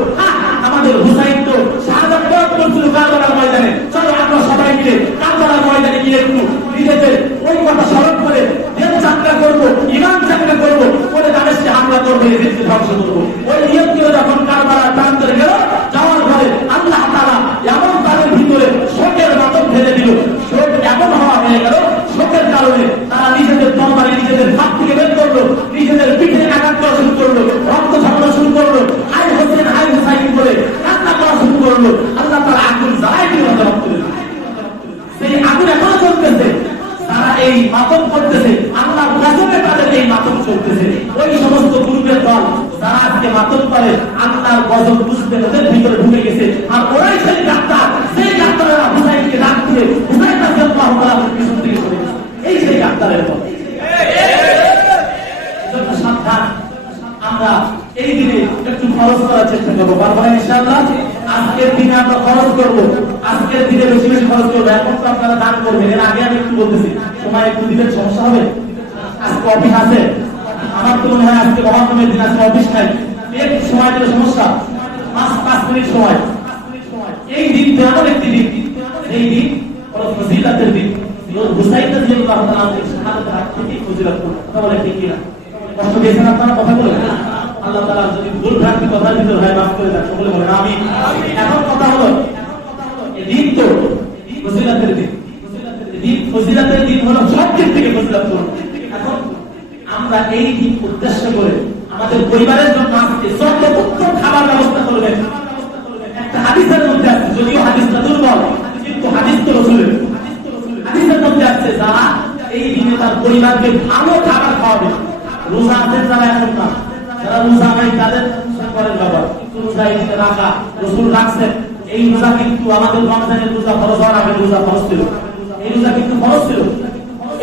আমাদের হুসাইন তো শাহাদাত বরণ করছিল কারবালার ময়দানে, চলো আমরা সবাই মিলে কারবালার ময়দানে গিয়ে একটু নিজেদের ওই কথা স্মরণ করে দেশ যাত্রা করবো, ইমান যাত্রা করবো, করে দামেস্কে হামলা করবো, এজিদকে ধ্বংস করবো। ওই নিয়ম করে যখন কারবালার প্রান্তরে গেল, যাওয়ার পরে আল্লাহ তাআলা এমন তাদের ভিতরে শোকের বাদল ফেলে দিল, শোক এমন হওয়া হয়ে গেল, শোকের কারণে তারা নিজেদের তরবারি এই মাতম করতেছে, আল্লাহর গজবে তাদের এই মাতম চলতেছে। ওই সমস্ত গ্রুপের দল যারা আজকে মাতম করে আল্লাহর গজব বুঝতে ওদের ভিতরে ঢুকে গেছে। আর ওরাই সেই ডাক্তার, সেই ডাক্তারেরা হুসাইনকে ডাক দিয়ে হুসাইন রাদিয়াল্লাহু তাআলার পিছন থেকে সরে গেছে। এই সেই ডাক্তারের দল। এজন্য সাবধান, আমরা এই দিনে একটু খরচ করার চেষ্টা করবো, পারবো না ইনশাআল্লাহ। আজকের দিনে আমরা খরচ করবো, আজকের দিনে বেশি বেশি খরচ করবো। এখন তো আপনারা দান করবেন, এর আগে আমি একটু বলতেছি, সময় একটু দিবেন, সমস্যা হবে। আজকে অফিস আছে, আমার তো মনে হয় আজকে মহাত্মের দিন, আজকে অফিস নাই, একটু সময় দিলে সমস্যা, 5 মিনিট সময়। এই দিনটা এমন একটি দিন, এই দিন হলো ফজিলতের দিন। হুসাইন রাদিয়াল্লাহু তাআলা শাহাদাতের হাত থেকে ফজিলত করলো, কথা বলে ঠিক কিনা? কষ্ট পেয়েছেন আপনারা? কথা বলেন। আল্লাহ তাআলা যদি ভুল ভ্রান্তি কথার ভিতর হয় মাফ করে দেন, সকলে বলেন আমিন। এখন কথা হলো, এই দিন তো ফজিলতের দিন, ফজিলতের দিন হলো সব দিক থেকে ফজিলতপূর্ণ। এখন আমরা এই দিন উদ্দেশ্য করে আমাদের পরিবারের জন্য আজকে সর্বোত্তম খাবার ব্যবস্থা করবেন। একটা হাদিসের মধ্যে আছে, যদিও হাদিসটা দুর্বল, কিন্তু হাদিস তো রাসূলের। হাদিসের মধ্যে আছে যারা এই দিনে তার পরিবারকে ভালো খাবার খাওয়াবে। রোজা আছে যারা, এখন না, যারা রোজা নাই তাদের করেন বাবা, রোজা রাখা রাসূল রাখছেন। এই রোজা কিন্তু আমাদের রমজানের রোজা ফরজ হওয়ার আগে রোজা ফরজ ছিল, এই রোজা কিন্তু ফরজ ছিল।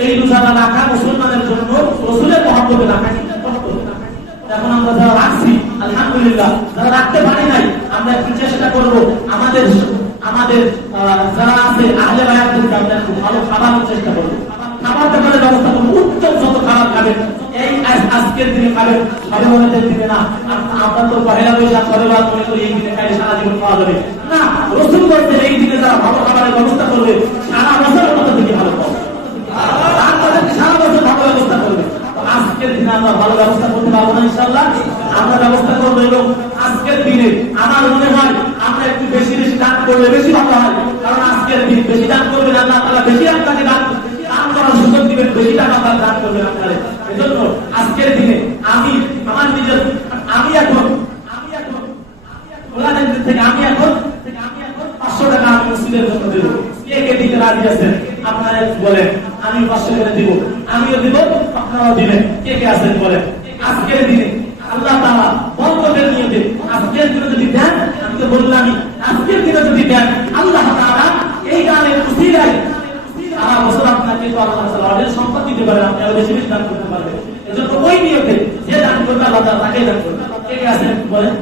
এই রোজাটা রাখা মুসলমানের জন্য রাসূলের মহব্বতে রাখা কিন্তু কষ্ট। এখন আমরা যারা রাখছি আলহামদুলিল্লাহ, যারা রাখতে পারি নাই আমরা একটু চেষ্টা করব আমাদের যারা আছে আহলে বায়াতদেরকে আমরা একটু ভালো খাবারের চেষ্টা করব, খাবার দাবারের ব্যবস্থা করব, উত্তম যত খাবার খাবেন এই আজকের দিনে খাবেন, সবে বরাতের দিনে না। আমরা তো পহেলা বৈশাখ সবে বরাত মনে করি এই দিনে খাইলে সারা জীবন খাওয়া যাবে না। রাসূল বলছেন এই দিনে যারা ভালো খাবারের ব্যবস্থা করবে সারা বছর ওটা থেকে ভালো পাবে, সারা বছর ভালো ব্যবস্থা করবে। আজকের দিনে আমরা ভালো ব্যবস্থা করতে পারবো না ইনশাআল্লাহ, আমরা ব্যবস্থা করবো। এবং আজকের দিনে আমার মনে হয় আমরা একটু বেশি বেশি দান করলে বেশি ভালো হয়। কারণ আজকের দিন বেশি দান করবেন আল্লাহ তাআলা বেশি আপনাকে দান করার সুযোগ দিবেন, বেশি টাকা দান করবেন আপনারা। এজন্য আজকের দিনে আমি আমার নিজের আমি এখন ওলাদের দিক থেকে আমি এখন 500 টাকা আমি মসজিদের জন্য দেব। কে কে দিতে রাজি আছেন আপনারা বলেন, আমি 500 করে দিব, আমিও দিব, আপনারাও দিবেন। কে কে আছেন বলেন। আজকের দিনে আল্লাহ তাআলা বরকতের নিয়তে আজকের দিনে যদি দেন, আমি তো বললামই আজকের দিনে যদি দেন আল্লাহ তাআলা এই গানের উসিলায় সারা বছর আপনাকে তো আল্লাহ তাআলা অনেক সম্পদ দিতে পারেন, আপনি আরো বেশি বেশি দান করতে পারবেন। এজন্য ওই নিয়তে যে দান করবে আল্লাহ তাআলা তাকেই দান করবে। কে কে আছেন বলেন।